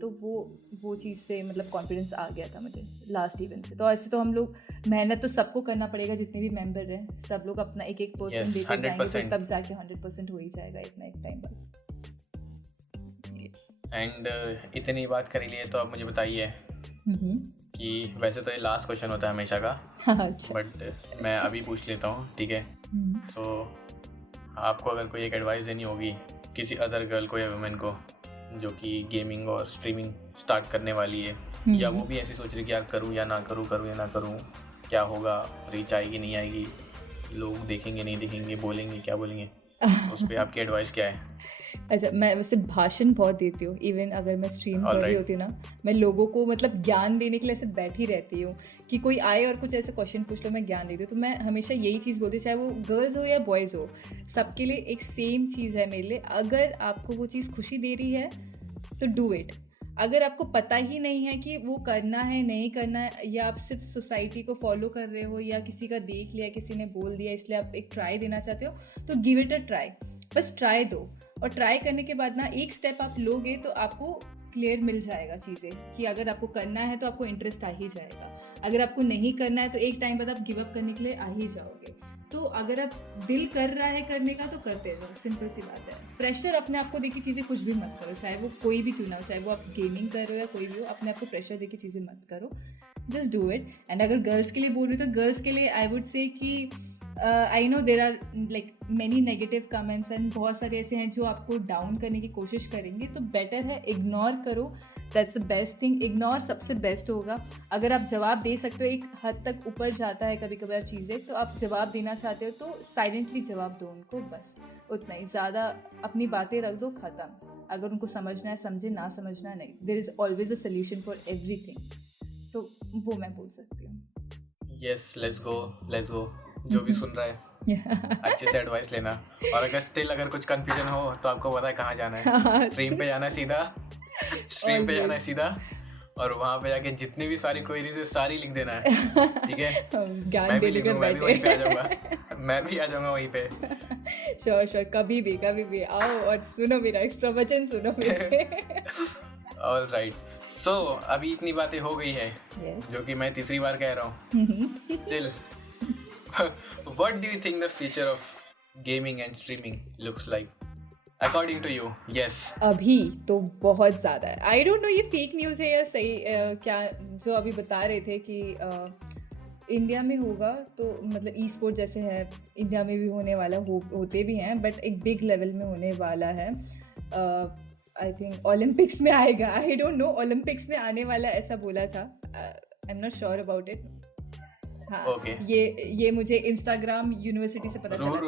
तो वो चीज़ से मतलब कॉन्फिडेंस आ गया था मुझे लास्ट इवेंट से। तो ऐसे तो हम लोग मेहनत तो सबको करना पड़ेगा, जितने भी मेंबर हैं सब लोग अपना एक परसेंट देते जाएंगे, तो तब जाके 100% हो ही जाएगा इतना एक टाइम बाद। एंड इतनी बात कर लिए तो आप मुझे बताइए कि वैसे तो ये लास्ट क्वेश्चन होता है हमेशा का, बट मैं अभी पूछ लेता हूँ, ठीक है? सो आपको अगर कोई एक एडवाइस देनी होगी किसी अदर गर्ल को या वुमेन को जो कि गेमिंग और स्ट्रीमिंग स्टार्ट करने वाली है, या वो भी ऐसे सोच रही कि यार करूँ या ना करूँ, करूँ या ना करूँ, क्या होगा, रीच आएगी नहीं आएगी, लोग देखेंगे नहीं देखेंगे, बोलेंगे क्या बोलेंगे, उस पर आपकी एडवाइस क्या है? अच्छा, मैं वैसे भाषण बहुत देती हूँ, इवन अगर मैं स्ट्रीम कर रही होती ना, मैं लोगों को मतलब ज्ञान देने के लिए ऐसे बैठी रहती हूँ कि कोई आए और कुछ ऐसे क्वेश्चन पूछ लो, मैं ज्ञान देती हूँ। तो मैं हमेशा यही चीज़ बोलती हूँ, चाहे वो गर्ल्स हो या बॉयज़ हो, सबके लिए एक सेम चीज़ है मेरे लिए, अगर आपको वो चीज़ खुशी दे रही है तो डू इट। अगर आपको पता ही नहीं है कि वो करना है नहीं करना है, या आप सिर्फ सोसाइटी को फॉलो कर रहे हो, या किसी का देख लिया, किसी ने बोल दिया इसलिए आप एक ट्राई देना चाहते हो, तो गिव इट अ ट्राई। बस ट्राई दो, और ट्राई करने के बाद ना एक स्टेप आप लोगे तो आपको क्लियर मिल जाएगा चीज़ें, कि अगर आपको करना है तो आपको इंटरेस्ट आ ही जाएगा, अगर आपको नहीं करना है तो एक टाइम बाद आप गिव अप करने के लिए आ ही जाओगे। तो अगर आप दिल कर रहा है करने का तो करते जाओ, सिंपल सी बात है। प्रेशर अपने आप को देके चीज़ें कुछ भी मत करो, चाहे वो कोई भी क्यों ना हो, चाहे वो आप गेमिंग कर रहे हो या कोई भी हो, अपने आप को प्रेशर देके चीज़ें मत करो, जस्ट डू इट। एंड अगर गर्ल्स के लिए बोल रही हो तो गर्ल्स के लिए आई वुड से कि I know there are like many negative comments, and बहुत सारे ऐसे हैं जो आपको डाउन करने की कोशिश करेंगे, तो बेटर है इग्नोर करो, that's the best thing. Ignore सबसे बेस्ट होगा। अगर आप जवाब दे सकते हो, एक हद तक ऊपर जाता है कभी कभार चीज़ें, तो आप जवाब देना चाहते हो तो साइलेंटली जवाब दो उनको, बस उतना ही। ज़्यादा अपनी बातें रख दो, ख़त्म। अगर उनको समझना है समझे, ना समझना नहीं, there is always a solution for everything. तो वो मैं बोल सकती हूँ। यस, लेट्स गो जो भी सुन रहा है अच्छे से एडवाइस लेना, और अगर स्टिल अगर कुछ कंफ्यूजन हो तो आपको पता है कहाँ जाना है, स्ट्रीम पे जाना है सीधा, स्ट्रीम पे जाना है सीधा, और वहाँ पे जाके जितनी भी सारी क्वेरीज है सारी लिख देना है, ठीक है? मैं भी लिखूंगा, मैं भी वहीं पे आ जाऊंगा, मैं भी आ जाऊंगा वहीं पे। श्योर, कभी भी आओ और सुनो मेरा प्रवचन, सुनो मेरे से। ऑल राइट, सो अभी इतनी बातें हो गई है, जो कि मैं तीसरी बार कह रहा हूँ still. What do you think the future of gaming and streaming looks like according to you? Yes. अभी तो बहुत ज़्यादा है। I don't know ये फेक न्यूज़ है या सही क्या, जो अभी बता रहे थे कि इंडिया में होगा, तो मतलब ई स्पोर्ट जैसे है इंडिया में भी होने वाला, होते भी हैं, बट एक बिग लेवल में होने वाला है। आई थिंक ओलंपिक्स में आएगा, आई डोंट नो, ओलंपिक्स में आने वाला ऐसा बोला था, I am not sure about it. हाँ, okay. ये मुझे इंस्टाग्राम यूनिवर्सिटी से पता चला था,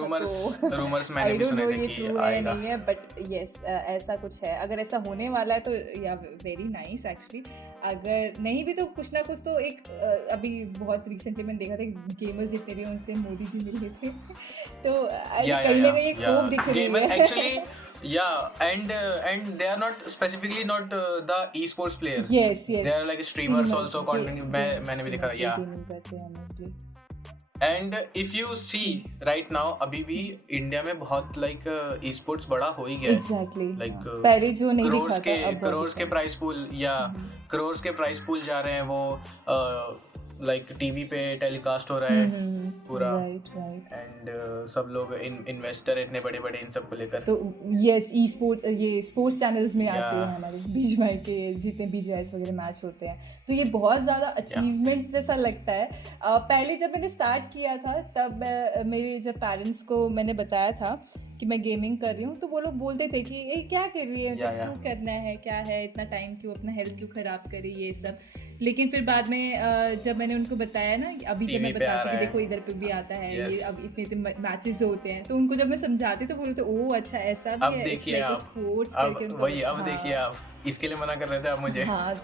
तो रूमर्स मैंने भी सुने थे कि आएगा, नहीं है, बट यस ऐसा कुछ है। अगर ऐसा होने वाला है तो या वेरी नाइस एक्चुअली। अगर नहीं भी तो कुछ ना कुछ तो एक अभी बहुत रिसेंटली मैंने देखा था, गेमर्स जितने भी उनसे मोदी जी मिले थे तो कहीं ना कहीं एक होप दिख रही है actually. Yeah, and they are not specifically not the esports player. Yes. They are like streamers also, content. मैंने भी देखा, yeah. And if you see right now अभी भी इंडिया में बहुत लाइक ई स्पोर्ट्स बड़ा हो ही गया है एग्जैक्टली लाइक पहले जो नहीं दिखा था अब बहुत करोर्स के दिखा है। प्राइस पूल या करोर्स के प्राइस पूल जा रहे हैं वो लाइक टीवी पे टेलीकास्ट हो रहा है पूरा राइट राइट। एंड सब लोग इन्वेस्टर इतने बड़े बड़े इन सब को लेकर तो यस ई स्पोर्ट्स ये स्पोर्ट्स चैनल्स में आते हैं Yeah. हमारे बीजीएमआई के जितने बीजीएस वगैरह मैच होते हैं, तो ये बहुत ज़्यादा अचीवमेंट जैसा लगता है। पहले जब मैंने स्टार्ट किया था तब मेरे जब पेरेंट्स को मैंने बताया था कि मैं गेमिंग कर रही हूँ, तो वो लोग बोलते थे कि ये क्या कर रही है, Yeah, yeah. क्यों करना है, क्या है, इतना टाइम क्यों, अपना हेल्थ क्यों खराब करी, ये सब। लेकिन फिर बाद में जब मैंने उनको बताया ना, अभी जब मैं TV पे आ बताती रहा कि है। देखो इधर पे भी आता है, Yes. ये अब इतने इतने मैचेस होते हैं, तो उनको जब मैं समझाती तो बोलते ओह अच्छा ऐसा भी अब है, it's देखिए like a आप sports अब करके उनको। वही अब हाँ, देखिए आप इसके लिए मना कर रहे थे आप मुझे हाँ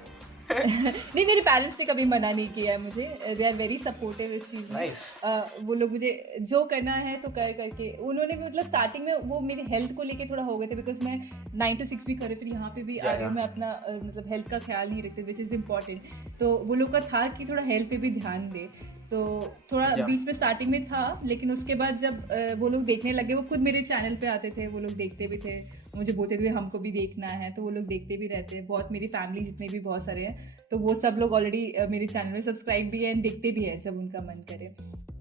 नहीं मेरे पेरेंट्स ने कभी मना नहीं किया है मुझे, दे आर वेरी सपोर्टिव इस चीज़ में। Nice. वो लोग मुझे जो करना है तो कर करके, उन्होंने भी मतलब स्टार्टिंग में वो मेरी हेल्थ को लेके थोड़ा हो गए थे, बिकॉज मैं 9 to 6 भी कर रही, फिर यहाँ पे भी आ रही हूँ, Yeah. मैं अपना मतलब हेल्थ का ख्याल नहीं रखती, विच इज़ इम्पॉर्टेंट। तो वो लोग का था कि थोड़ा हेल्थ पे भी ध्यान दे, तो थोड़ा Yeah. बीच में स्टार्टिंग में था, लेकिन उसके बाद जब वो लोग देखने लगे, वो खुद मेरे चैनल पे आते थे, वो लोग देखते भी थे, मुझे बोलते थे हमको भी देखना है, तो वो लोग देखते भी रहते हैं बहुत, मेरी फैमिली जितने भी बहुत सारे हैं, तो वो सब लोग ऑलरेडी मेरे चैनल में सब्सक्राइब भी है एंड देखते भी है जब उनका मन करे,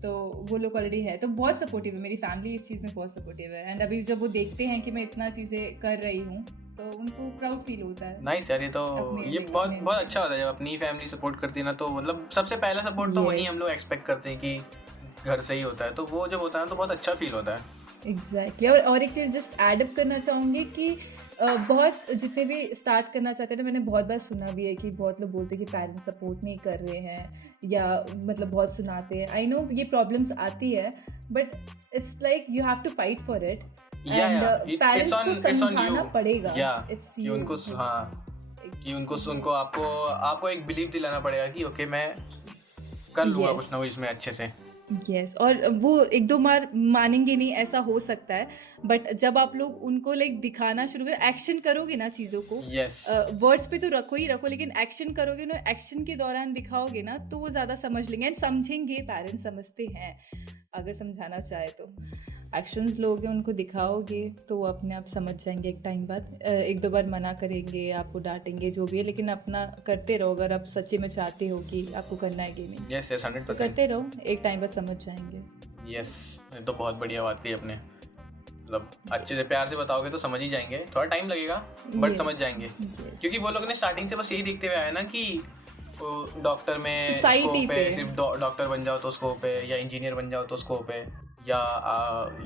तो वो लोग ऑलरेडी है, तो बहुत सपोर्टिव है मेरी फैमिली इस चीज़ में, बहुत सपोर्टिव है। एंड अभी जब वो देखते हैं कि मैं इतना चीज़ें कर रही हूँ तो उनको प्राउड फील होता है। नाइस यार, ये तो अपने ये लिए, बहुत अपने बहुत से। अच्छा होता है जब अपनी फैमिली सपोर्ट करती है ना, तो मतलब सबसे पहला सपोर्ट तो वही Yes. हम लोग एक्सपेक्ट करते हैं कि घर से ही होता है, तो वो जब होता है तो बहुत अच्छा फील होता है। एग्जैक्टली और एक चीज़ जस्ट एडअप करना चाहूँगी कि बहुत जितने भी स्टार्ट करना चाहते हैं ना, मैंने बहुत बार सुना भी है कि बहुत लोग बोलते हैं कि पेरेंट्स सपोर्ट नहीं कर रहे हैं, या मतलब बहुत सुनाते हैं। आई नो ये प्रॉब्लम्स आती है, but it's like you have to fight for it, या एंड it's पेरेंट्स on को it's on समझाना you पड़ेगा। या इट्स कि यू उनको हाँ कि उनको आपको एक बिलीव दिलाना पड़ेगा कि ओके मैं कर लूँगा Yes. कुछ ना कुछ इसमें अच्छे से। यस और वो एक दो बार मानेंगे नहीं, ऐसा हो सकता है, बट जब आप लोग उनको लाइक दिखाना शुरू करें, एक्शन करोगे ना चीज़ों को, यस वर्ड्स पे तो रखो ही रखो, लेकिन एक्शन करोगे ना, एक्शन के दौरान दिखाओगे ना, तो वो ज़्यादा समझ लेंगे एंड समझेंगे, पेरेंट्स समझते हैं अगर समझाना चाहे तो। एक्शंस लोगे, उनको दिखाओगे तो वो अपने आप समझ जाएंगे एक टाइम बाद। एक दो बार मना करेंगे, आपको डांटेंगे, जो भी है, लेकिन अपना करते रहो। अगर आप सच्चे में चाहते हो कि आपको करना है गेमिंग, यस यस तो 100%। करते रहो, एक टाइम बाद समझ जाएंगे। यस ये तो बहुत बढ़िया बात कही आपने, मतलब अच्छे से प्यार से बताओगे तो समझ ही जाएंगे, थोड़ा टाइम लगेगा बट Yes. समझ जाएंगे, Yes. क्योंकि वो लोग ने स्टार्टिंग से बस यही देखते हुए आए ना कि डॉक्टर में Society स्कोप है, पे। सिर्फ डॉक्टर बन जाओ तो स्कोप है, या इंजीनियर बन जाओ तो स्कोप है, या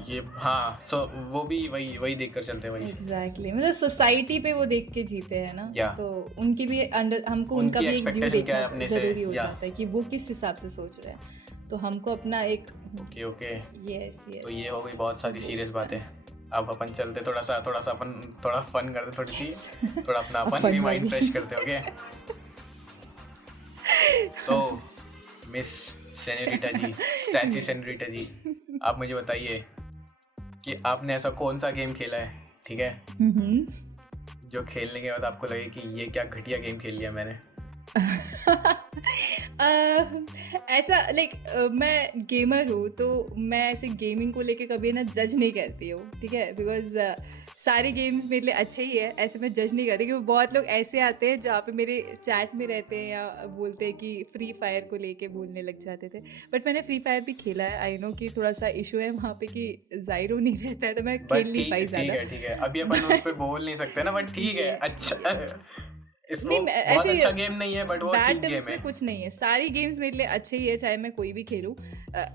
ये हाँ सो वो भी वही देख कर चलते हैं वही। एग्जैक्टली मतलब सोसाइटी पे वो देख के जीते हैं ना, Yeah. तो उनकी भी अंडर हमको उनका उनकी भी एक व्यू expectation क्या है देखना अपने से, जरूरी हो Yeah. जाता है कि वो किस हिसाब से सोच रहे हैं, तो हमको अपना एक ओके ओके यस तो ये हो गई बहुत सारी सीरियस बातें। अब अपन चलते थोड़ा सा अपन थोड़ा फन करते, थोड़ी सी थोड़ा अपना अपन Fun भी माइंड वाली। फ्रेश करते। ओके तो मिस सेनोरिटा जी, सैसी सेनोरिटा जी, आप मुझे बताइए कि आपने ऐसा कौन सा गेम खेला है, ठीक है, जो खेलने के बाद आपको लगे कि ये क्या घटिया गेम खेल लिया मैंने। ऐसा लाइक मैं गेमर हूँ, तो मैं ऐसे गेमिंग को लेके कभी ना जज नहीं करती हूँ, ठीक है, बिकॉज सारे गेम्स मेरे लिए अच्छे ही है, ऐसे मैं जज नहीं करती। क्योंकि बहुत लोग ऐसे आते हैं जहाँ पे मेरे चैट में रहते हैं या बोलते हैं कि फ्री फायर को लेके बोलने लग जाते थे, बट मैंने फ्री फायर भी खेला है। आई नो कि थोड़ा सा इशू है वहाँ पे कि जायरो नहीं रहता है, तो मैं बट खेल नहीं पाई ज़्यादा। ठीक है अभी अपन उस पे बोल नहीं सकते ना, बट ठीक है अच्छा इसको नहीं, बहुत ऐसे अच्छा गेम नहीं है बट वो बैड ठीक टर्म्स गेम में है। कुछ नहीं है, सारी गेम्स मेरे लिए अच्छे ही है, चाहे मैं कोई भी खेलूँ।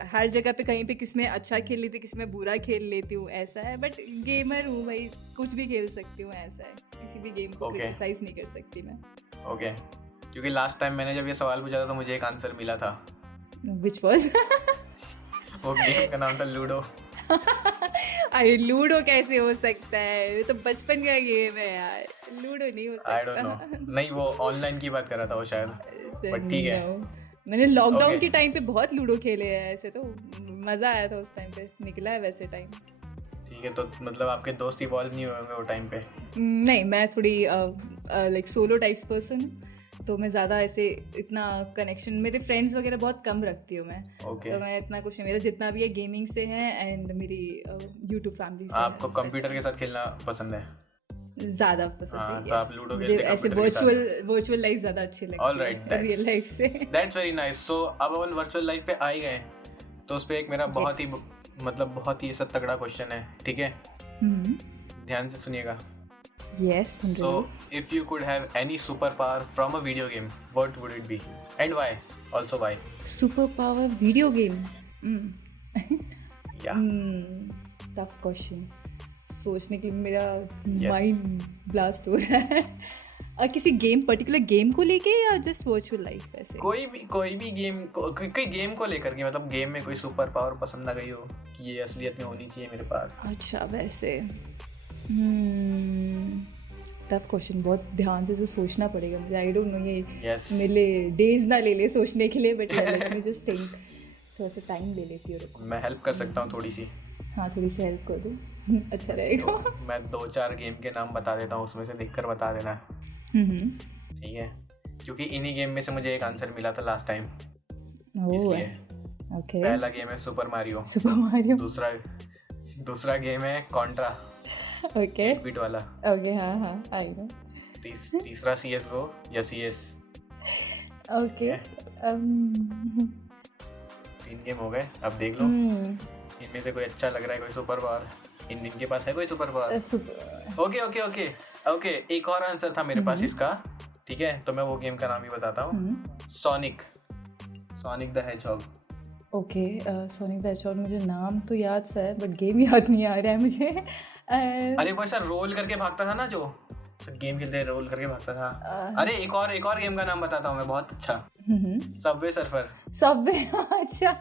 हर जगह पे कहीं पे किस में अच्छा खेल लेती, किस में बुरा खेल लेती हूँ, ऐसा है। बट गेमर हूँ भाई, कुछ भी खेल सकती हूँ, ऐसा है। किसी भी गेम को Okay. क्रिटिसाइज नहीं कर सकती मैं। ओके क्योंकि लास्ट टाइम मैंने जब ये सवाल पूछा था तो मुझे एक आंसर मिला था, विच वॉज वो गेम का नाम था लूडो। अरे लूडो कैसे हो सकता है, ये तो बचपन का गेम है यार, लूडो नहीं हो आई डोंट सकता। नो, नहीं वो ऑनलाइन की बात कर रहा था वो शायद, बट ठीक है। No. मैंने लॉकडाउन Okay. के टाइम पे बहुत लूडो खेले हैं, ऐसे तो मज़ा आया था उस टाइम पे, निकला है वैसे टाइम। ठीक है तो मतलब आपके दोस्त इवॉल्व नहीं हुए होंगे वो टाइम पे। नहीं, मैं थोड़ी लाइक सोलो टाइप्स पर्सन हूँ, तो मैं ज़्यादा ऐसे इतना कनेक्शन मेरे फ्रेंड्स वगैरह बहुत कम रखती हूँ मैं। ओके तो मैं इतना कुछ नहीं, मेरा जितना भी है गेमिंग से है एंड मेरी यूट्यूब फैमिली से आपको है। कंप्यूटर के साथ खेलना पसंद है? ज़्यादा पसंद हाँ, है, तो आप यस। लूडो मुझे खेलते ऐसे कंप्यूटर के साथ। वर्चुअल लाइफ ज़्यादा अच्छी ऑल लगती राइट, है रियल लाइफ से। That's very nice. सो अब अपन वर्चुअल लाइफ पे आ ही गए, तो उस पे एक मेरा बहुत ही यस। मतलब बहुत ही ऐसा तगड़ा क्वेश्चन है, ठीक है? ध्यान से सुनिएगा। यस, सुन So, रही हूँ। if you could have any superpower from a video game, what would it be? And why? Also why? Super power video game. Yeah. Tough question, सोचने के लिए मेरा Yes. माइंड ब्लास्ट हो रहा है। और किसी गेम, पर्टिकुलर गेम को लेके या जस्ट वर्चुअल लाइफ ऐसे? कोई भी गेम को, कोई गेम को लेकर के, मतलब गेम में कोई सुपर पावर पसंद आ गई हो कि ये असलियत में होनी चाहिए मेरे पास। अच्छा, वैसे टफ क्वेश्चन, बहुत ध्यान से सोचना पड़ेगा मुझे। आई डोंट नो, ये Yes. मेरे लिए डेज ना ले ले सोचने के लिए, but let me just think. थोड़ा सा टाइम ले लेती हूँ, रुको। मैं हेल्प कर सकता हूँ थोड़ी सी। हाँ, थोड़ी सी हेल्प कर दो, अच्छा रहेगा। तो मैं 2-4 गेम के नाम बता देता हूँ, उसमें से देखकर बता देना, ठीक है? क्योंकि इन्हीं गेम में से मुझे एक आंसर मिला था लास्ट टाइम, ओह, इसलिए। ओके। पहला गेम है सुपर मारियो, सुपर मारियो। दूसरा गेम है कॉन्ट्रा, ओके 8-बिट वाला। ओके, हाँ हाँ, आई नो। तीसरा CSGO या CS। ओके। 3 गेम हो गए, अब देख लो इनमें से कोई अच्छा लग रहा है, कोई सुपर पावर इनके पास है, कोई सुपर पावर? ओके, एक और आंसर था मेरे पास इसका, ठीक है? तो मैं वो गेम का नाम ही बताता हूँ, sonic the hedgehog. Okay, sonic the hedgehog, मुझे नाम तो याद सा है बट गेम याद नहीं आ रहा है मुझे। अरे वो ऐसा रोल करके भागता था ना, जो गेम खेलते रोल करके भागता था। अरे एक और गेम का नाम बताता हूँ मैं, बहुत अच्छा, सबवे सर्फर। अच्छा।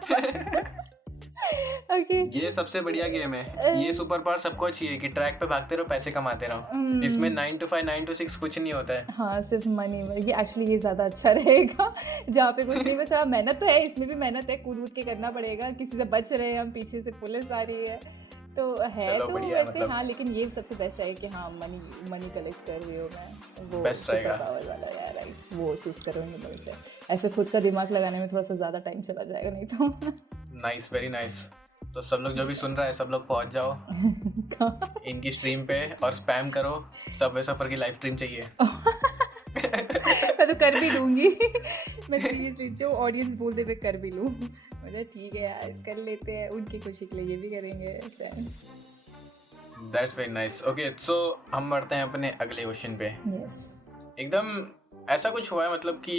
ओके, ये सबसे बढ़िया गेम है। ये सुपर पावर सबको चाहिए कि ट्रैक पे भागते रहो, पैसे कमाते रहो। इसमें 9 to 5 9 to 6 कुछ नहीं होता है। हाँ, सिर्फ मनी। ये एक्चुअली ये ज़्यादा अच्छा रहेगा, जहाँ पे कुछ नहीं, थोड़ा मेहनत तो है, इसमें भी मेहनत है, कूद के करना पड़ेगा, किसी से बच रहे हैं हम, पीछे से पुलिस आ रही है, तो है तो वैसे मतलब। हाँ, लेकिन ये सबसे बेस्ट रहेगा कि हाँ, मनी कलेक्ट कर रही हूँ मैं, वो बेस्ट रहेगा पावर वाला यार, राइट, वो चीज़ करूँगी मैं उसे। ऐसे खुद का दिमाग लगाने में थोड़ा सा ज़्यादा टाइम चला जाएगा, नहीं तो। Nice, very nice. तो सब लोग जो भी सुन रहा है, सब लोग पहुंच जाओ इनकी स्ट्रीम पे और स्पैम करो, सबवे सफर की लाइव स्ट्रीम चाहिए। मैं तो कर भी दूंगी। मैं सीरियसली, जो ऑडियंस बोल दे मैं कर भी लूँ, मतलब ठीक है यार, कर लेते हैं, उनकी खुशी के लिए ये भी करेंगे ऐसे। That's very nice. ओके, सो हम बढ़ते हैं अपने अगले क्वेश्चन पे। यस। एकदम ऐसा कुछ हुआ है मतलब कि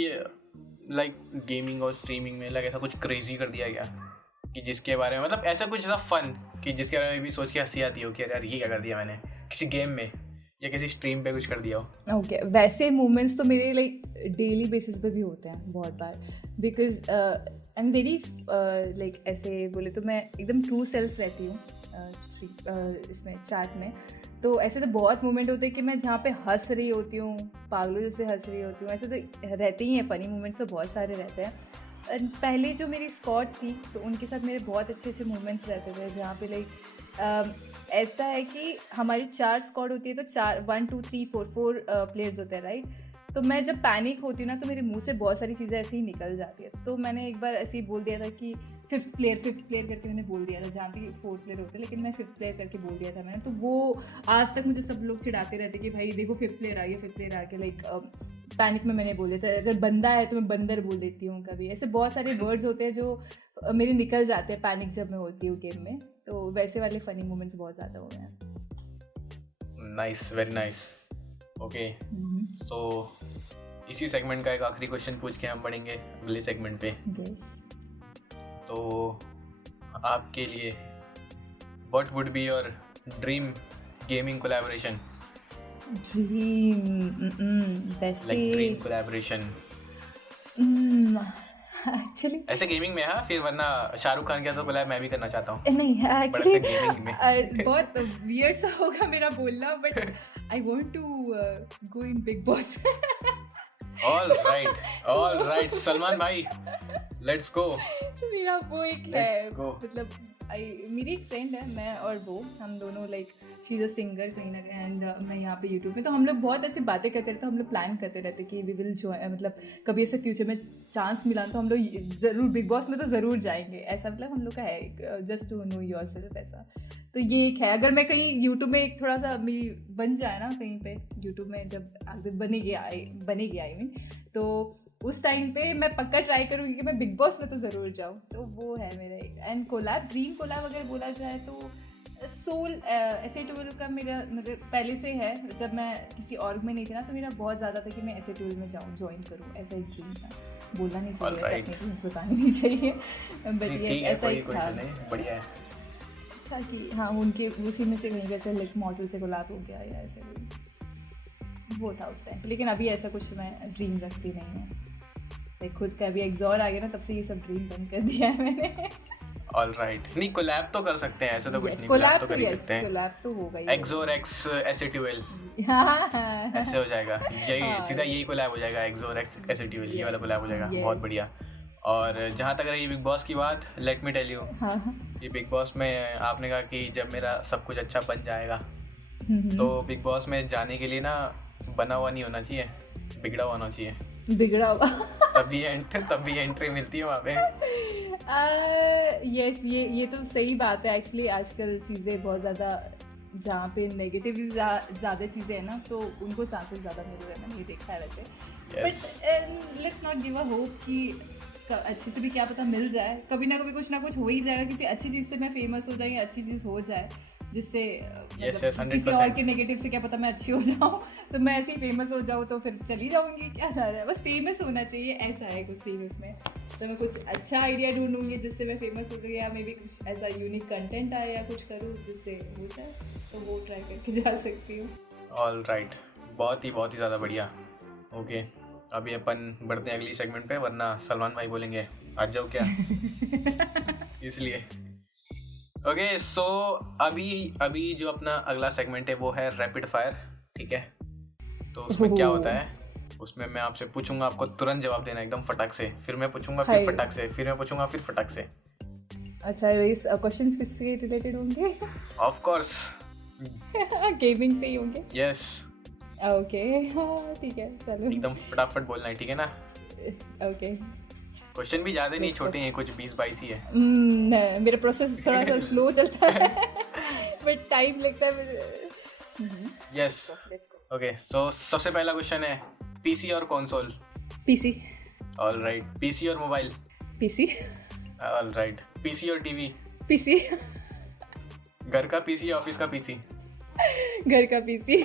लाइक गेमिंग और स्ट्रीमिंग में लाइक ऐसा कुछ क्रेजी कर दिया गया कि जिसके बारे में, मतलब ऐसा कुछ ऐसा फन कि जिसके बारे में भी सोच के हंसी आती हो कि यार ये क्या कर दिया मैंने, किसी गेम में या किसी स्ट्रीम पे कुछ कर दिया हो? ओके, वैसे मूवमेंट्स तो मेरे लाइक डेली बेसिस पे भी होते हैं बहुत बार, because I am very like, ऐसे बोले तो मैं एकदम ट्रू सेल्फ रहती हूँ इसमें चैट में। तो ऐसे तो बहुत मोमेंट होते हैं कि मैं जहाँ पे हंस रही होती हूँ, पागलों जैसे हंस रही होती हूँ, ऐसे तो रहते ही हैं, फ़नी मोमेंट्स तो बहुत सारे रहते हैं। पहले जो मेरी स्क्वाड थी तो उनके साथ मेरे बहुत अच्छे अच्छे मोमेंट्स रहते थे, जहाँ पे लाइक ऐसा है कि हमारी 4 स्क्वाड होती है, तो 1 2 3 4 प्लेयर्स होते हैं, राइट? तो मैं जब पैनिक होती हूँ ना, तो मेरे मुंह से बहुत सारी चीज़ें ऐसे ही निकल जाती है। तो मैंने एक बार ऐसे ही बोल दिया था कि फिफ्थ प्लेयर करके मैंने बोल दिया था, जहाँ पे 4 प्लेयर होते हैं, लेकिन मैं 5th प्लेयर करके बोल दिया था मैंने। तो वो आज तक मुझे सब लोग चिढ़ाते रहते कि भाई देखो 5th प्लेयर आ गया, लाइक पैनिक में मैंने बोल दिया था। अगर बंदा है तो मैं बंदर बोल देती हूँ कभी, ऐसे बहुत सारे वर्ड्स होते हैं जो मेरे निकल जाते हैं पैनिक जब मैं होती हूँ गेम में। तो वैसे वाले फनी मोमेंट्स बहुत ज़्यादा हुए हैं। Nice, very nice. Okay, so इसी सेगमेंट का एक आखिरी क्वेश्चन पूछ के हम बढ़ेंगे अगले सेगमेंट पे। यस। तो आपके लिए what would be your dream gaming collaboration? वैसे लाइक ड्रीम कोलैबोरेशन एक्चुअली ऐसे गेमिंग में, हाँ, फिर वरना शाहरुख खान के साथ कोलैब मैं भी करना चाहता हूँ। नहीं, एक्चुअली गेमिंग में बहुत वियर्ड सा होगा मेरा बोलना, but I want to go in Bigg Boss. All right, Salman भाई, लेट्स गो। मेरा वो एक है, मतलब मेरी एक फ्रेंड है, मैं और वो, हम दोनों like she is a singer कहीं ना कहीं, एंड मैं यहाँ पे यूट्यूब में, तो हम लोग बहुत ऐसी बातें करते रहते, हम लोग प्लान करते रहते कि वी विल जो मतलब कभी ऐसे फ्यूचर में चांस मिला तो हम लोग ज़रूर बिग बॉस में तो ज़रूर जाएंगे, ऐसा मतलब हम लोग का है, just to know yourself ऐसा। तो ये एक है, अगर मैं कहीं यूट्यूब में एक थोड़ा सा मेरी बन जाए ना कहीं पे यूट्यूब में, जब आगे बनेगी आई मीन, तो उस टाइम पे मैं पक्का ट्राई करूँगी कि मैं बिग बॉस में तो ज़रूर जाऊँ। तो वो है मेरा एक, एंड कोलैब, ड्रीम कोलैब अगर बोला जाए तो सोल SA12 का मेरा मतलब पहले से है, जब मैं किसी ऑर्ग में नहीं थी ना तो मेरा बहुत ज़्यादा था कि मैं SA12 में जाऊँ, ज्वाइन करूँ, ऐसा एक ड्रीम था। बोलना नहीं चाहिए ऐसा, अपने ड्रीम्स बताने नहीं चाहिए, बट ये ऐसा एक था। बढ़िया है ताकि हाँ उनके उसी में से कहीं वैसे लाइक मॉडल से कोलैब हो गया या ऐसे वो था उस टाइम। लेकिन अभी ऐसा कुछ मैं ड्रीम रखती नहीं हूँ, लाइक खुद का अभी एग्जॉर आ गया ना, तब से ये सब ड्रीम बंद कर दिया है मैंने। ऑलराइट, नहीं कोलैब तो कर सकते हैं, ऐसे तो कुछ नहीं, कोलैब तो कर ही सकते हैं, कोलैब तो होगा ही, एक्सोर एक्स SA12 हाँ ऐसे हो जाएगा, यही सीधा यही कोलैब हो जाएगा, एक्सोर एक्स SA12 ये वाला कोलैब हो जाएगा, बहुत बढ़िया। और जहाँ तक रही बिग बॉस की बात, लेट मी टेल यू कि बिग बॉस में आपने कहा कि जब मेरा सब कुछ अच्छा बन जाएगा, तो बिग बॉस में जाने के लिए ना बना हुआ नहीं होना चाहिए, बिगड़ा हुआ होना चाहिए, बिगड़ा हुआ तभी एंट्री मिलती है वहाँ पे। यस, ये तो सही बात है। एक्चुअली आजकल चीज़ें बहुत ज़्यादा, जहाँ पे नेगेटिव ज़्यादा चीज़ें हैं ना, तो उनको चांसेस ज़्यादा मिल रहे हैं, मैंने ये देखा है वैसे। But let's not give a hope कि अच्छे से भी क्या पता मिल जाए, कभी ना कभी कुछ ना कुछ हो ही जाएगा, किसी अच्छी चीज़ से मैं फेमस हो जाएगी, अच्छी चीज़ हो जाए जिससे किसी और के नेगेटिव से क्या पता मैं अच्छी हो जाऊँ, तो मैं ऐसे ही फेमस हो जाऊँ तो फिर चली जाऊँगी, क्या जा रहा है, बस फेमस होना चाहिए, ऐसा है कुछ सीन इसमें। तो मैं कुछ अच्छा आइडिया ढूंढूंगी जिससे मैं फेमस हो गई, या मे बी कुछ ऐसा यूनिक कंटेंट आए या कुछ करूँ जिससे हो जाए, तो वो ट्राई करके जा सकती हूँ। ऑलराइट, बहुत ही ज़्यादा बढ़िया। ओके, अभी अपन बढ़ते हैं अगली सेगमेंट पे, वरना सलमान भाई बोलेंगे आ जाओ क्या इसलिए। ओके सो अभी जो अपना अगला सेगमेंट है वो है रैपिड फायर, ठीक है। तो उसमें क्या होता है, उसमें मैं आपसे पूछूंगा, आपको तुरंत जवाब देना एकदम फटाक से, फिर मैं पूछूंगा फिर फटाक से, फिर मैं पूछूंगा फिर फटाक से। अच्छा, इस क्वेश्चंस किससे रिलेटेड होंगे? ऑफ कोर्स गेमिंग से ही होंगे। यस ओके, ठीक है, चलो एकदम फटाफट बोलना है, ठीक है ना? ओके, क्वेश्चन भी ज्यादा नहीं छोटे हैं, कुछ 20-22 ही है। मेरा प्रोसेस थोड़ा सा स्लो चलता है बट टाइम लगता है। यस ओके, सो सबसे पहला क्वेश्चन है, पीसी और कंसोल? पीसी। ऑलराइट, पीसी और मोबाइल? पीसी। ऑलराइट, पीसी और टीवी? पीसी। घर का पीसी, ऑफिस का पीसी? घर का पीसी।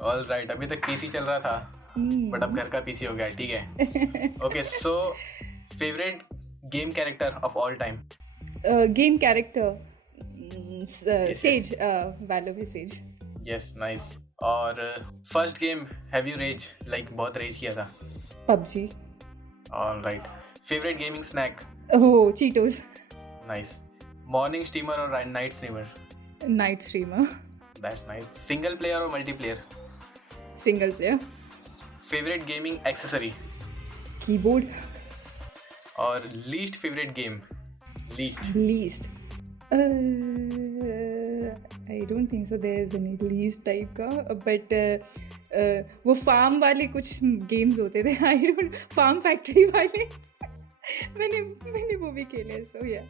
ऑलराइट, अभी तक पीसी चल रहा था बट अब घर का पीसी हो गया, ठीक है। Okay so favourite game character of all time? Game character Sage, Valo में सेज। Yes nice. और first game have you rage, like बहुत रेज किया था? PUBG. Alright, favourite gaming snack? Oh, Cheetos. Nice. Morning streamer और night streamer? Night streamer. That's nice. Single player और multiplayer? Single player. Favourite gaming accessory? Keyboard. और least favourite game? Least I don't think so there is any least type का, but वो farm वाले कुछ games होते थे, I don't, farm factory वाले मैंने वो भी खेले, सो या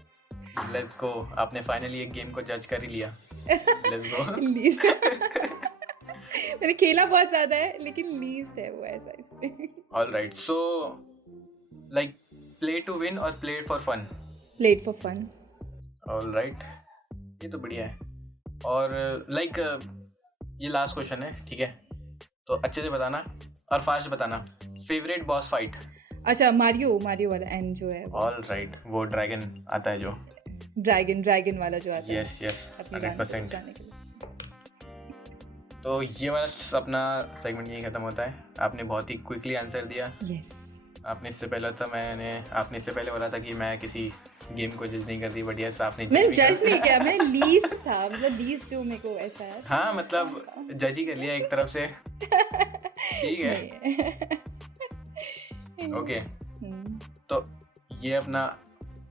लेट्स गो, आपने फाइनली एक गेम को जज कर ही लिया। Let's go. लीस्ट मैंने खेला बहुत ज्यादा है लेकिन लीस्ट है वो, ऐसा इसमें। Alright, so like play to win और play for fun? Played for fun. Alright, ये तो बढ़िया है। और लाइक ये लास्ट क्वेश्चन है, ठीक है, तो अच्छे से बताना और फास्ट बताना। Favourite boss fight? अच्छा, मारियो वाला एंड जो है। ऑलराइट, वो ड्रैगन आता है जो, ड्रैगन वाला जो आता है। यस 100%। तो ये वाला अपना सेगमेंट यही खत्म होता है। आपने बहुत ही क्विकली आंसर दिया। यस। आपने इससे पहले बोला था कि मैं किसी गेम को जज नहीं करती, बट यस आपने मैं जज नहीं किया, मैं लीस्ट था, मतलब लीस्ट जो मेरे को ऐसा है। हाँ मतलब जज ही कर लिया एक तरफ से, ठीक है। ओके, तो ये अपना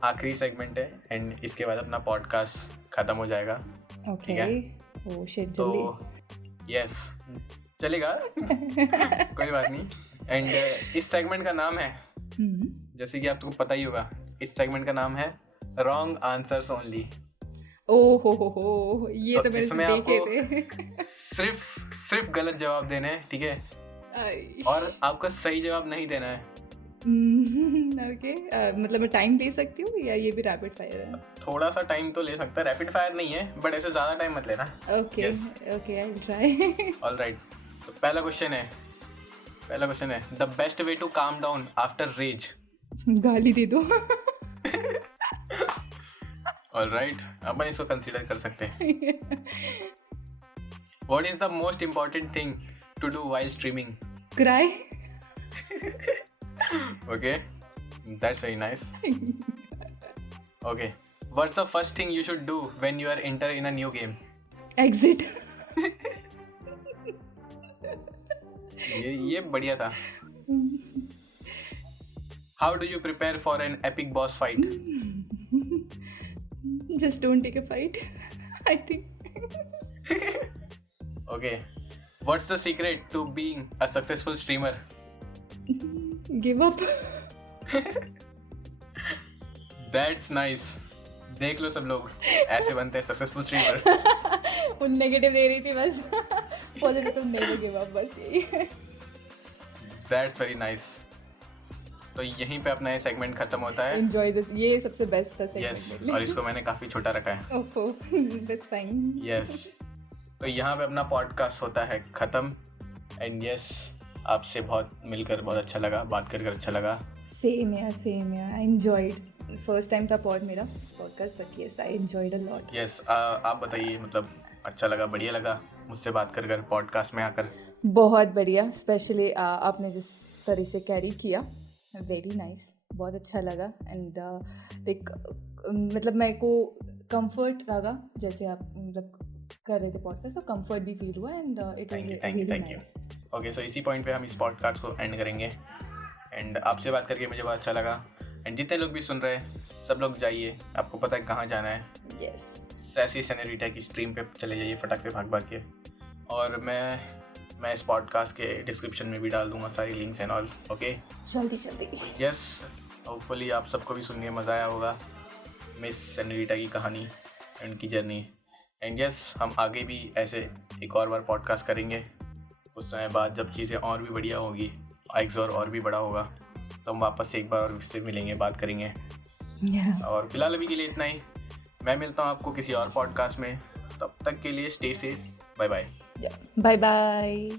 आखिरी सेगमेंट है एंड इसके बाद अपना पॉडकास्ट खत्म हो जाएगा। ओके ओ शिट तो जल्दी यस चलेगा कोई बात नहीं। एंड इस सेगमेंट का नाम है, जैसे कि आपको पता ही होगा, इस सेगमेंट का नाम है रॉन्ग आंसर्स ओनली। ओ हो ये तो मैंने इसमें देखे आपको थे सिर्फ गलत जवाब देने हैं, ठीक है, और आपको सही जवाब नहीं देना है। ओके मतलब मैं टाइम ले सकती हूँ या ये भी रैपिड फायर है? थोड़ा सा टाइम तो ले सकता है, रैपिड फायर नहीं है बट ऐसे ज्यादा टाइम मत लेना। Okay okay I will try. Alright, तो पहला क्वेश्चन है the best way to calm down after rage. गाली दे दो। ऑलराइट, अपन इसको कंसीडर कर सकते हैं। What is the most important thing to do while streaming? Cry. Okay, that's very nice. Okay, what's the first thing you should do when you are enter in a new game? Exit. ये बढ़िया था। How do you prepare for an epic boss fight? Just don't take a fight. I think. Okay, what's the secret to being a successful streamer? Give up. That's nice. देख लो सब लोग, ऐसे बनते हैं successful streamer. उन negative दे रही थी बस, पॉजिटिव तो नेवर गिव अप, बस यही है। That's very nice. तो यहीं पे अपना ये सेगमेंट खत्म होता है। Enjoy this. ये सबसे बेस्ट था सेगमेंट Yes, मेरे लिए। और इसको मैंने काफी छोटा रखा है। ओहो, that's fine. Yes, तो यहाँ पे अपना पॉडकास्ट होता है खत्म। एंड यस, आपसे बहुत मिलकर बहुत अच्छा लगा, बात कर अच्छा लगा। Same here. I enjoyed. First time था मेरा podcast, but yes, I enjoyed a lot. Yes, आप बताइए, मतलब अच्छा लगा, बढ़िया लगा मुझसे बात कर पॉडकास्ट में आकर? बहुत बढ़िया, स्पेशली आपने जिस तरह से कैरी किया, वेरी नाइस, बहुत अच्छा लगा। एंड लाइक मतलब मेरे को कंफर्ट लगा जैसे आप मतलब कर रहे थे पॉडकास्ट, तो कंफर्ट भी फील हुआ and it was really nice. Okay, so इसी पॉइंट पे हम इस पॉडकास्ट को एंड करेंगे। एंड आपसे बात करके मुझे बहुत अच्छा लगा। एंड जितने लोग भी सुन रहे हैं, सब लोग जाइए, आपको पता है कहाँ जाना है। यस, सैसी सेनोरिटा की स्ट्रीम पे चले जाइए फटाक से भाग के। और मैं इस पॉडकास्ट के डिस्क्रिप्शन में भी डाल दूंगा सारी लिंक्स एंड ऑल। ओके, जल्दी। यस, होपफुली आप सबको भी सुन के मज़ा आया होगा मिस सेनोरिटा की कहानी, उनकी जर्नी। एंड यस, हम आगे भी ऐसे एक और बार पॉडकास्ट करेंगे कुछ समय बाद, जब चीज़ें और भी बढ़िया होगी, एक्सोर और भी बड़ा होगा, तो हम वापस से एक बार और से मिलेंगे, बात करेंगे। और फिलहाल अभी के लिए इतना ही। मैं मिलता हूँ आपको किसी और पॉडकास्ट में, तब तक के लिए stay safe, bye bye. Bye bye.